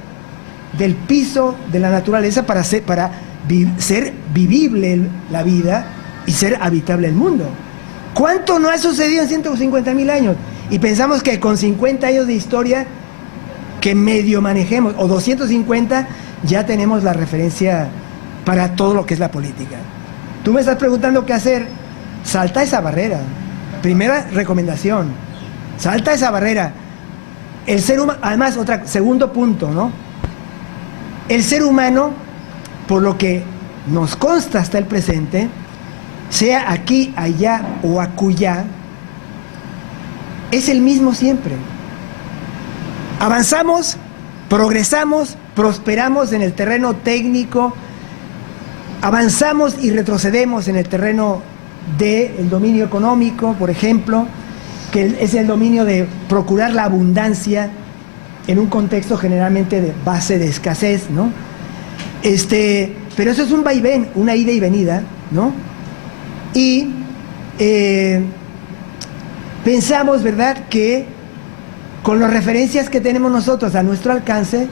del piso de la naturaleza para ser vivible la vida y ser habitable el mundo. ¿Cuánto no ha sucedido en 150,000 años? Y pensamos que con 50 años de historia que medio manejemos, o 250, ya tenemos la referencia para todo lo que es la política. Tú me estás preguntando qué hacer. Salta esa barrera. Primera recomendación, salta esa barrera. El ser humano, además, segundo punto, ¿no? el ser humano, por lo que nos consta hasta el presente, sea aquí, allá o acullá, es el mismo siempre. Avanzamos, progresamos, prosperamos en el terreno técnico, avanzamos y retrocedemos en el terreno del dominio económico, por ejemplo, que es el dominio de procurar la abundancia en un contexto generalmente de base de escasez, ¿no? Pero eso es un vaivén, una ida y venida, ¿no? Y pensamos, ¿verdad?, que con las referencias que tenemos nosotros a nuestro alcance,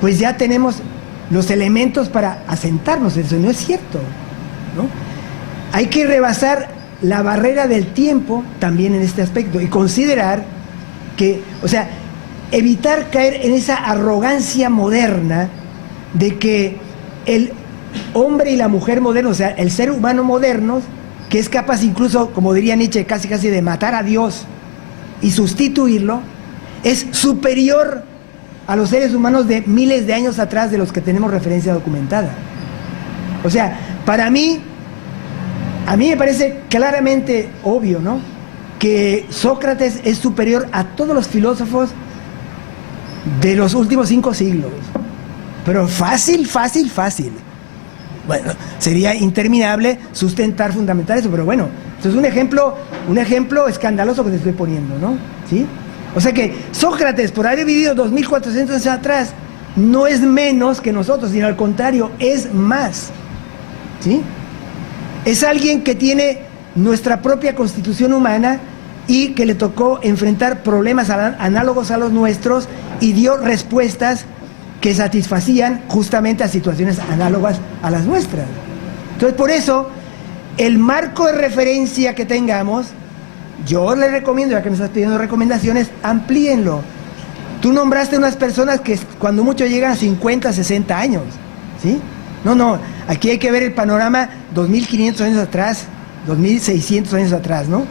pues ya tenemos los elementos para asentarnos. Eso no es cierto, ¿no? Hay que rebasar la barrera del tiempo también en este aspecto y considerar que, o sea, evitar caer en esa arrogancia moderna de que el hombre y la mujer modernos, o sea, el ser humano moderno, que es capaz incluso, como diría Nietzsche, casi de matar a Dios y sustituirlo, es superior a los seres humanos de miles de años atrás de los que tenemos referencia documentada. O sea, a mí me parece claramente obvio, ¿no?, que Sócrates es superior a todos los filósofos de los últimos 5 siglos. Pero fácil. Bueno, sería interminable sustentar, fundamentar eso, pero bueno, esto es un ejemplo escandaloso que te estoy poniendo, ¿no? ¿Sí? O sea que Sócrates, por haber vivido 2400 años atrás, no es menos que nosotros, sino al contrario, es más. ¿Sí? Es alguien que tiene nuestra propia constitución humana y que le tocó enfrentar problemas análogos a los nuestros y dio respuestas que satisfacían justamente a situaciones análogas a las nuestras. Entonces, por eso, el marco de referencia que tengamos, yo les recomiendo, ya que me estás pidiendo recomendaciones, amplíenlo. Tú nombraste unas personas que cuando mucho llegan a 50, 60 años, ¿sí? No, aquí hay que ver el panorama 2500 años atrás, 2600 años atrás, ¿no?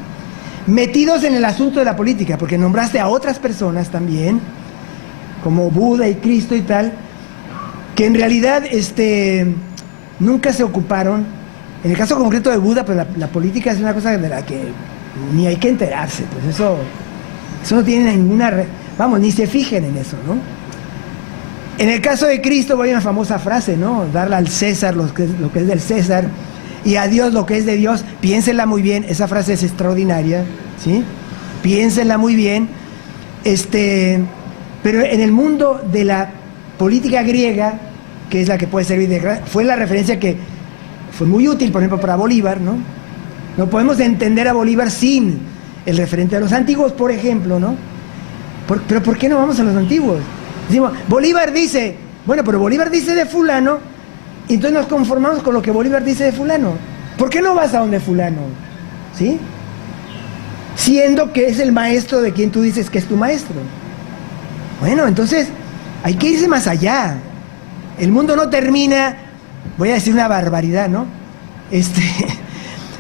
Metidos en el asunto de la política, porque nombraste a otras personas también, como Buda y Cristo y tal, que en realidad nunca se ocuparon. En el caso concreto de Buda, pues la política es una cosa de la que ni hay que enterarse, pues eso no tiene ninguna... ni se fijen en eso, ¿no? En el caso de Cristo, hay una famosa frase, ¿no? Darle al César lo que es del César y a Dios lo que es de Dios. Piénsenla muy bien, esa frase es extraordinaria, ¿sí? Piénsenla muy bien. Pero en el mundo de la política griega, que es la que puede servir fue la referencia que fue muy útil, por ejemplo, para Bolívar, ¿no? No podemos entender a Bolívar sin el referente de los antiguos, por ejemplo, ¿no? Pero ¿por qué no vamos a los antiguos? Decimos, Bolívar dice, bueno, pero Bolívar dice de fulano, y entonces nos conformamos con lo que Bolívar dice de fulano. ¿Por qué no vas a donde fulano? ¿Sí? Siendo que es el maestro de quien tú dices que es tu maestro. Bueno, entonces hay que irse más allá. El mundo no termina, voy a decir una barbaridad, ¿no?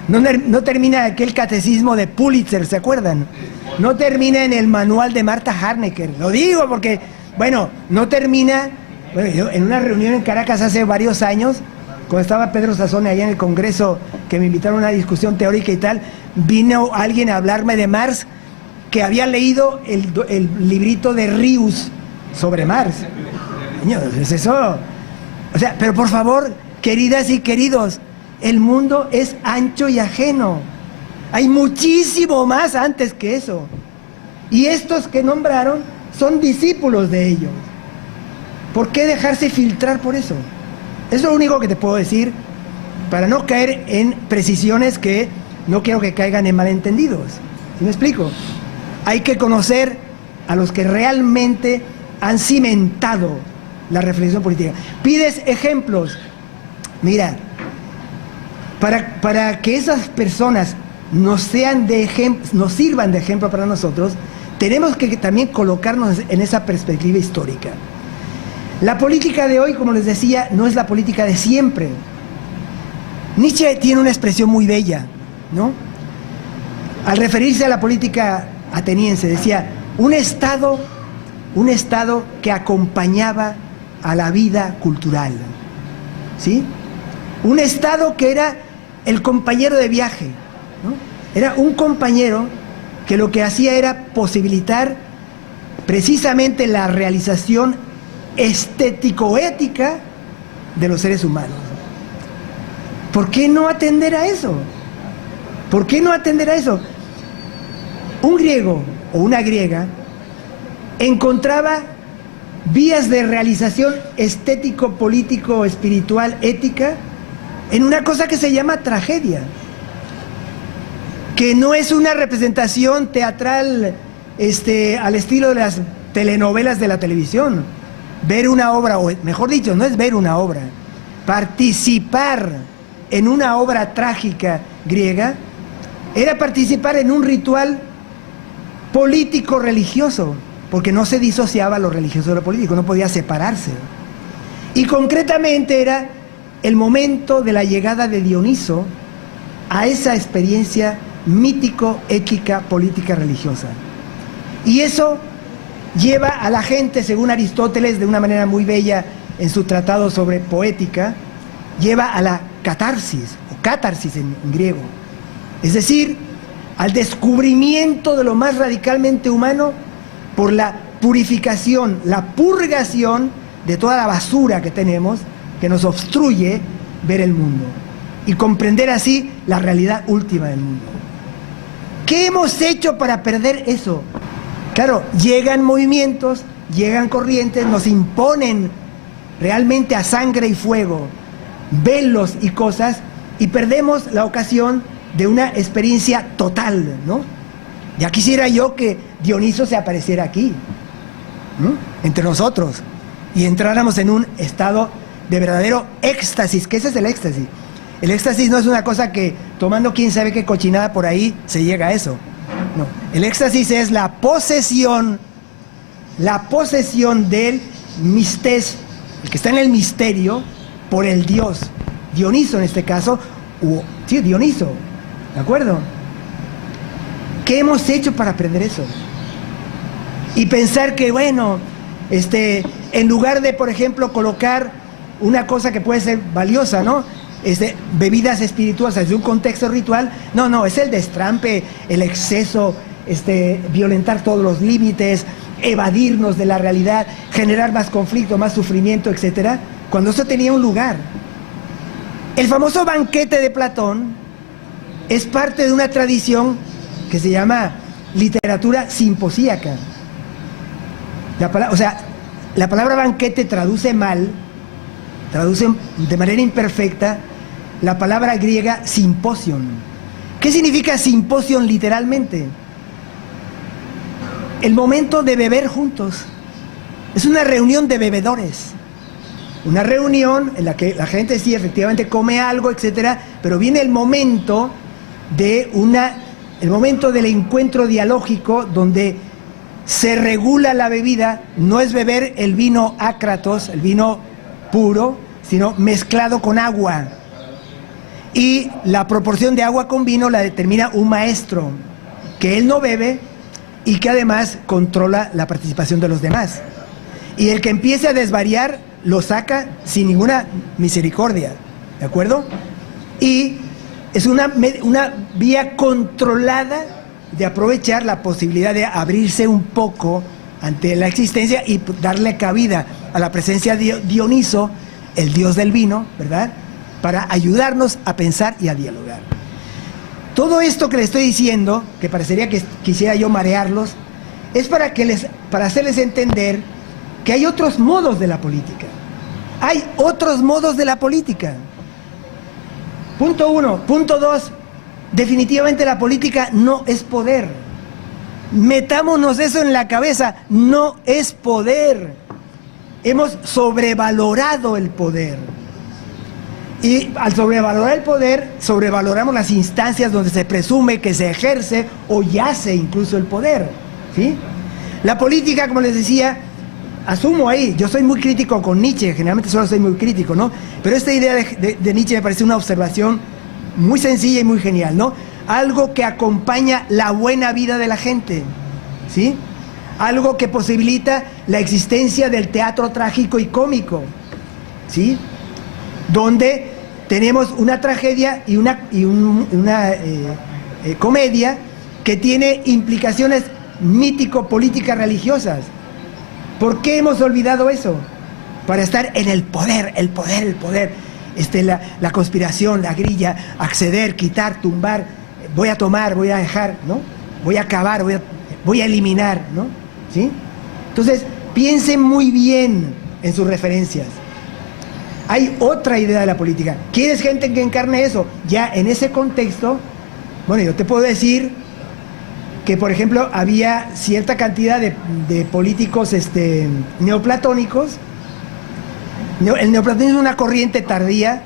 No termina aquel catecismo de Pulitzer, ¿se acuerdan? No termina en el manual de Marta Harnecker. Lo digo porque, no termina. Bueno, yo en una reunión en Caracas hace varios años, cuando estaba Pedro Sassone allá en el Congreso, que me invitaron a una discusión teórica y tal, vino alguien a hablarme de Marx, que había leído el librito de Rius sobre Marx. Es eso. O sea, pero por favor, queridas y queridos, el mundo es ancho y ajeno. Hay muchísimo más antes que eso. Y estos que nombraron son discípulos de ellos. ¿Por qué dejarse filtrar por eso? Es lo único que te puedo decir para no caer en precisiones que no quiero que caigan en malentendidos. ¿Sí me explico? Hay que conocer a los que realmente han cimentado la reflexión política. Pides ejemplos. Mira, para que esas personas nos sirvan de ejemplo para nosotros, tenemos que también colocarnos en esa perspectiva histórica. La política de hoy, como les decía, no es la política de siempre. Nietzsche tiene una expresión muy bella, ¿no? Al referirse a la política ateniense, decía, un estado que acompañaba a la vida cultural, ¿sí? Un Estado que era el compañero de viaje, ¿no? Era un compañero que lo que hacía era posibilitar precisamente la realización estético-ética de los seres humanos. ¿Por qué no atender a eso? ¿Por qué no atender a eso? Un griego o una griega encontraba vías de realización estético, político, espiritual, ética en una cosa que se llama tragedia, que no es una representación teatral al estilo de las telenovelas de la televisión. Ver una obra, o mejor dicho, no es ver una obra, participar en una obra trágica griega era participar en un ritual político religioso, porque no se disociaba lo religioso de lo político, no podía separarse. Y concretamente era el momento de la llegada de Dioniso a esa experiencia mítico, ética, política, religiosa. Y eso lleva a la gente, según Aristóteles, de una manera muy bella en su tratado sobre poética, lleva a la catarsis, o catarsis en griego. Es decir, al descubrimiento de lo más radicalmente humano por la purificación, la purgación de toda la basura que tenemos, que nos obstruye ver el mundo y comprender así la realidad última del mundo. ¿Qué hemos hecho para perder eso? Claro, llegan movimientos, llegan corrientes, nos imponen realmente a sangre y fuego velos y cosas, y perdemos la ocasión de una experiencia total, ¿no? Ya quisiera yo que Dioniso se apareciera aquí, ¿no?, entre nosotros, y entráramos en un estado de verdadero éxtasis, que ese es el éxtasis. El éxtasis no es una cosa que tomando quién sabe qué cochinada por ahí se llega a eso. No, el éxtasis es la posesión del mistés, el que está en el misterio, por el Dios. Dioniso en este caso, sí, Dioniso, ¿de acuerdo? ¿Qué hemos hecho para aprender eso? Y pensar que, bueno, en lugar de, por ejemplo, colocar una cosa que puede ser valiosa, ¿no?, bebidas espirituosas de un contexto ritual, no, es el destrampe, el exceso, violentar todos los límites, evadirnos de la realidad, generar más conflicto, más sufrimiento, etcétera, cuando eso tenía un lugar. El famoso banquete de Platón es parte de una tradición que se llama literatura simposíaca. La palabra banquete traduce mal, traduce de manera imperfecta la palabra griega simposion. ¿Qué significa simposion literalmente? El momento de beber juntos. Es una reunión de bebedores. Una reunión en la que la gente sí efectivamente come algo, etcétera, pero viene el momento del encuentro dialógico donde se regula la bebida. No es beber el vino ácratos, el vino puro, sino mezclado con agua. Y la proporción de agua con vino la determina un maestro, que él no bebe y que además controla la participación de los demás. Y el que empiece a desvariar lo saca sin ninguna misericordia, ¿de acuerdo? Y es una vía controlada de aprovechar la posibilidad de abrirse un poco ante la existencia y darle cabida a la presencia de Dioniso, el dios del vino, ¿verdad?, para ayudarnos a pensar y a dialogar. Todo esto que les estoy diciendo, que parecería que quisiera yo marearlos, es para hacerles entender que hay otros modos de la política. Hay otros modos de la política. Punto 1. Punto 2. Definitivamente la política no es poder. Metámonos eso en la cabeza. No es poder. Hemos sobrevalorado el poder. Y al sobrevalorar el poder, sobrevaloramos las instancias donde se presume que se ejerce o yace incluso el poder, ¿sí? La política, como les decía, asumo ahí, yo soy muy crítico con Nietzsche, generalmente solo soy muy crítico, ¿no? Pero esta idea de Nietzsche me parece una observación muy sencilla y muy genial, ¿no? Algo que acompaña la buena vida de la gente, ¿sí? algo que posibilita la existencia del teatro trágico y cómico, ¿sí? Donde tenemos una tragedia y una comedia que tiene implicaciones mítico-políticas religiosas. ¿Por qué hemos olvidado eso? Para estar en el poder, el poder, la conspiración, la grilla, acceder, quitar, tumbar, voy a tomar, voy a dejar, ¿no? Voy a acabar, voy a eliminar, ¿no? ¿Sí? Entonces, piensen muy bien en sus referencias. Hay otra idea de la política. ¿Quieres gente que encarne eso? Ya en ese contexto, bueno, yo te puedo decir que, por ejemplo, había cierta cantidad de políticos neoplatónicos. El neoplatonismo es una corriente tardía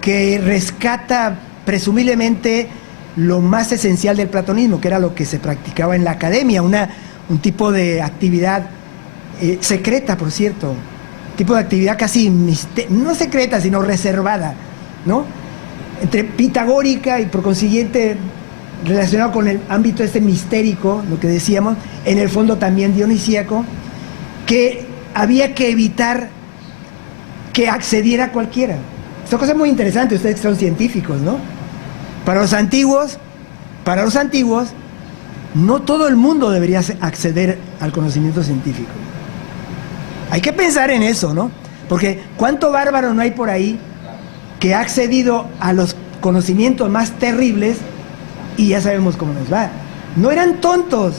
que rescata presumiblemente lo más esencial del platonismo, que era lo que se practicaba en la academia, un tipo de actividad secreta, por cierto, tipo de actividad casi no secreta, sino reservada, ¿no? Entre pitagórica y por consiguiente relacionado con el ámbito mistérico, lo que decíamos, en el fondo también dionisíaco, que había que evitar que accediera cualquiera. Esta cosa es muy interesante, ustedes que son científicos, ¿no? Para los antiguos, no todo el mundo debería acceder al conocimiento científico. Hay que pensar en eso, ¿no? Porque cuánto bárbaro no hay por ahí que ha accedido a los conocimientos más terribles y ya sabemos cómo nos va. No eran tontos,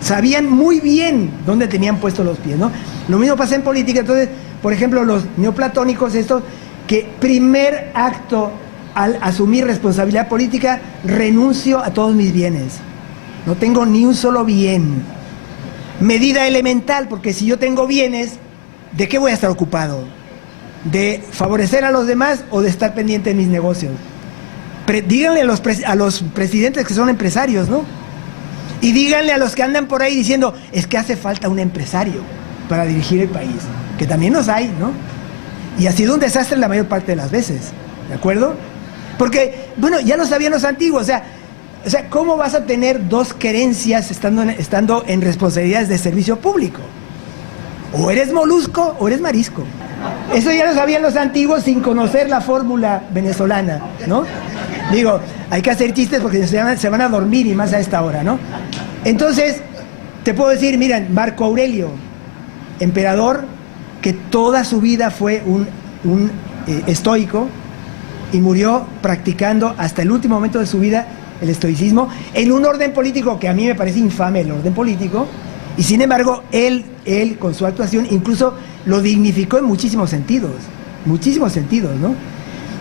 sabían muy bien dónde tenían puestos los pies, ¿no? Lo mismo pasa en política. Entonces, por ejemplo, los neoplatónicos, estos, que primer acto al asumir responsabilidad política, renuncio a todos mis bienes, no tengo ni un solo bien. Medida elemental, porque si yo tengo bienes, ¿de qué voy a estar ocupado? ¿De favorecer a los demás o de estar pendiente de mis negocios? Díganle a los presidentes que son empresarios, ¿no? Y díganle a los que andan por ahí diciendo, es que hace falta un empresario para dirigir el país, que también los hay, ¿no? Y ha sido un desastre la mayor parte de las veces, ¿de acuerdo? Porque, bueno, ya lo sabían los antiguos, o sea, ¿cómo vas a tener dos querencias estando en responsabilidades de servicio público? O eres molusco o eres marisco. Eso ya lo sabían los antiguos sin conocer la fórmula venezolana, ¿no? Digo, hay que hacer chistes porque se van a dormir y más a esta hora, ¿no? Entonces, te puedo decir, miren, Marco Aurelio, emperador que toda su vida fue un estoico y murió practicando hasta el último momento de su vida el estoicismo, en un orden político que a mí me parece infame, el orden político, y sin embargo, él con su actuación incluso lo dignificó en muchísimos sentidos, ¿no?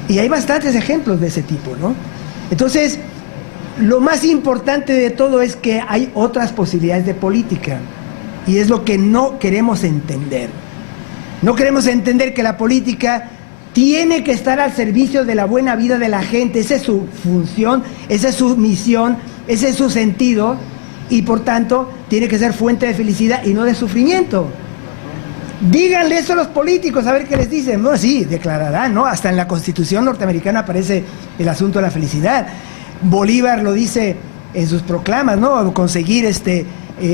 Y hay bastantes ejemplos de ese tipo, ¿no? Entonces, lo más importante de todo es que hay otras posibilidades de política, y es lo que no queremos entender. No queremos entender que la política tiene que estar al servicio de la buena vida de la gente. Esa es su función, esa es su misión, ese es su sentido, y por tanto tiene que ser fuente de felicidad y no de sufrimiento. Díganle eso a los políticos, a ver qué les dicen. No, sí, declararán, ¿no? Hasta en la Constitución norteamericana aparece el asunto de la felicidad. Bolívar lo dice en sus proclamas, ¿no? Conseguir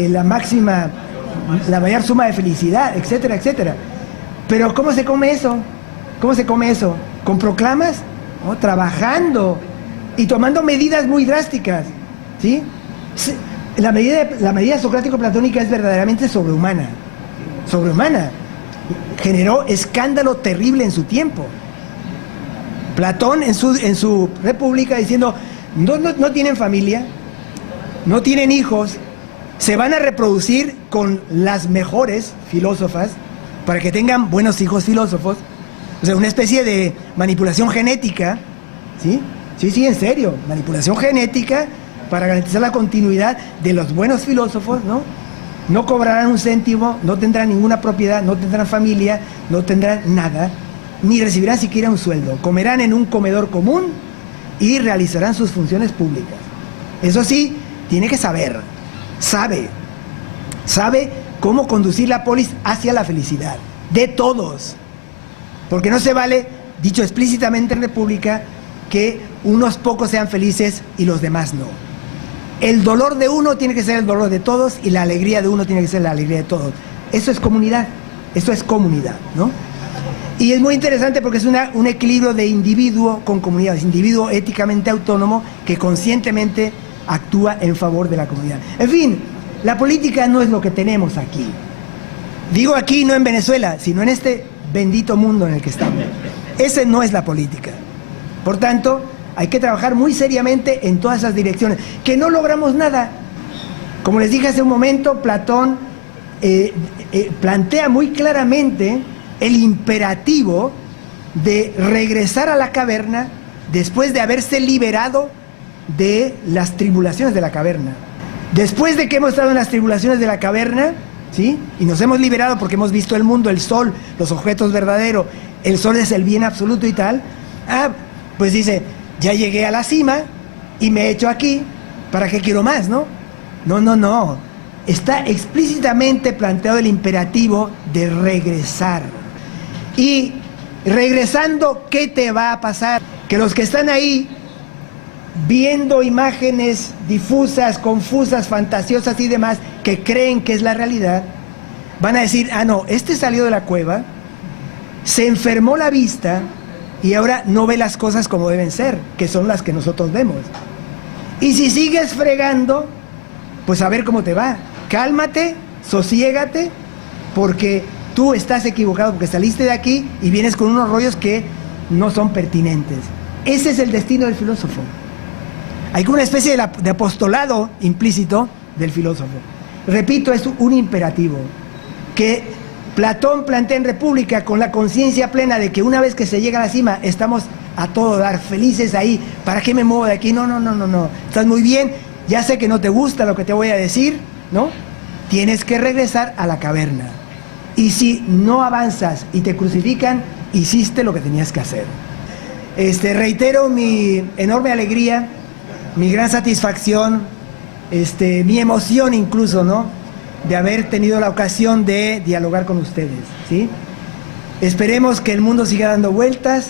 la mayor suma de felicidad, etcétera, etcétera. Pero ¿cómo se come eso? ¿Con proclamas? ¿No? Trabajando y tomando medidas muy drásticas, ¿sí? La medida socrático-platónica es verdaderamente sobrehumana. Generó escándalo terrible en su tiempo. Platón en su República diciendo, no tienen familia, no tienen hijos, se van a reproducir con las mejores filósofas para que tengan buenos hijos filósofos. O sea, una especie de manipulación genética, ¿sí? Sí, en serio, manipulación genética para garantizar la continuidad de los buenos filósofos, ¿no? No cobrarán un céntimo, no tendrán ninguna propiedad, no tendrán familia, no tendrán nada, ni recibirán siquiera un sueldo. Comerán en un comedor común y realizarán sus funciones públicas. Eso sí, tiene que sabe cómo conducir la polis hacia la felicidad, de todos. Porque no se vale, dicho explícitamente en República, que unos pocos sean felices y los demás no. El dolor de uno tiene que ser el dolor de todos y la alegría de uno tiene que ser la alegría de todos. Eso es comunidad, ¿no? Y es muy interesante porque es un equilibrio de individuo con comunidad, es individuo éticamente autónomo que conscientemente actúa en favor de la comunidad. En fin, la política no es lo que tenemos aquí. Digo aquí, no en Venezuela, sino en este bendito mundo en el que estamos. Ese no es la política. Por tanto, hay que trabajar muy seriamente en todas esas direcciones, que no logramos nada. Como les dije hace un momento, Platón plantea muy claramente el imperativo de regresar a la caverna después de haberse liberado de las tribulaciones de la caverna. Después de que hemos estado en las tribulaciones de la caverna, ¿sí? Y nos hemos liberado porque hemos visto el mundo, el sol, los objetos verdaderos, el sol es el bien absoluto y tal, pues dice, ya llegué a la cima y me he hecho aquí, ¿para qué quiero más, no? No. Está explícitamente planteado el imperativo de regresar. Y regresando, ¿qué te va a pasar? Que los que están ahí viendo imágenes difusas, confusas, fantasiosas y demás, que creen que es la realidad, van a decir, no, este salió de la cueva, se enfermó la vista y ahora no ve las cosas como deben ser, que son las que nosotros vemos. Y si sigues fregando, pues a ver cómo te va. Cálmate, sosiégate, porque tú estás equivocado, porque saliste de aquí y vienes con unos rollos que no son pertinentes. Ese es el destino del filósofo. Hay como una especie de apostolado implícito del filósofo. Repito, es un imperativo que Platón plantea en República con la conciencia plena de que una vez que se llega a la cima estamos a todo dar, felices ahí. ¿Para qué me muevo de aquí? No. Estás muy bien, ya sé que no te gusta lo que te voy a decir, ¿no? Tienes que regresar a la caverna. Y si no avanzas y te crucifican, hiciste lo que tenías que hacer. Reitero mi enorme alegría, mi gran satisfacción, mi emoción incluso, ¿no?, de haber tenido la ocasión de dialogar con ustedes, ¿sí? Esperemos que el mundo siga dando vueltas,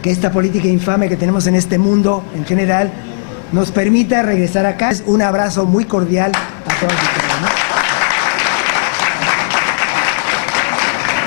que esta política infame que tenemos en este mundo en general nos permita regresar acá. Un abrazo muy cordial a todos ustedes, ¿no?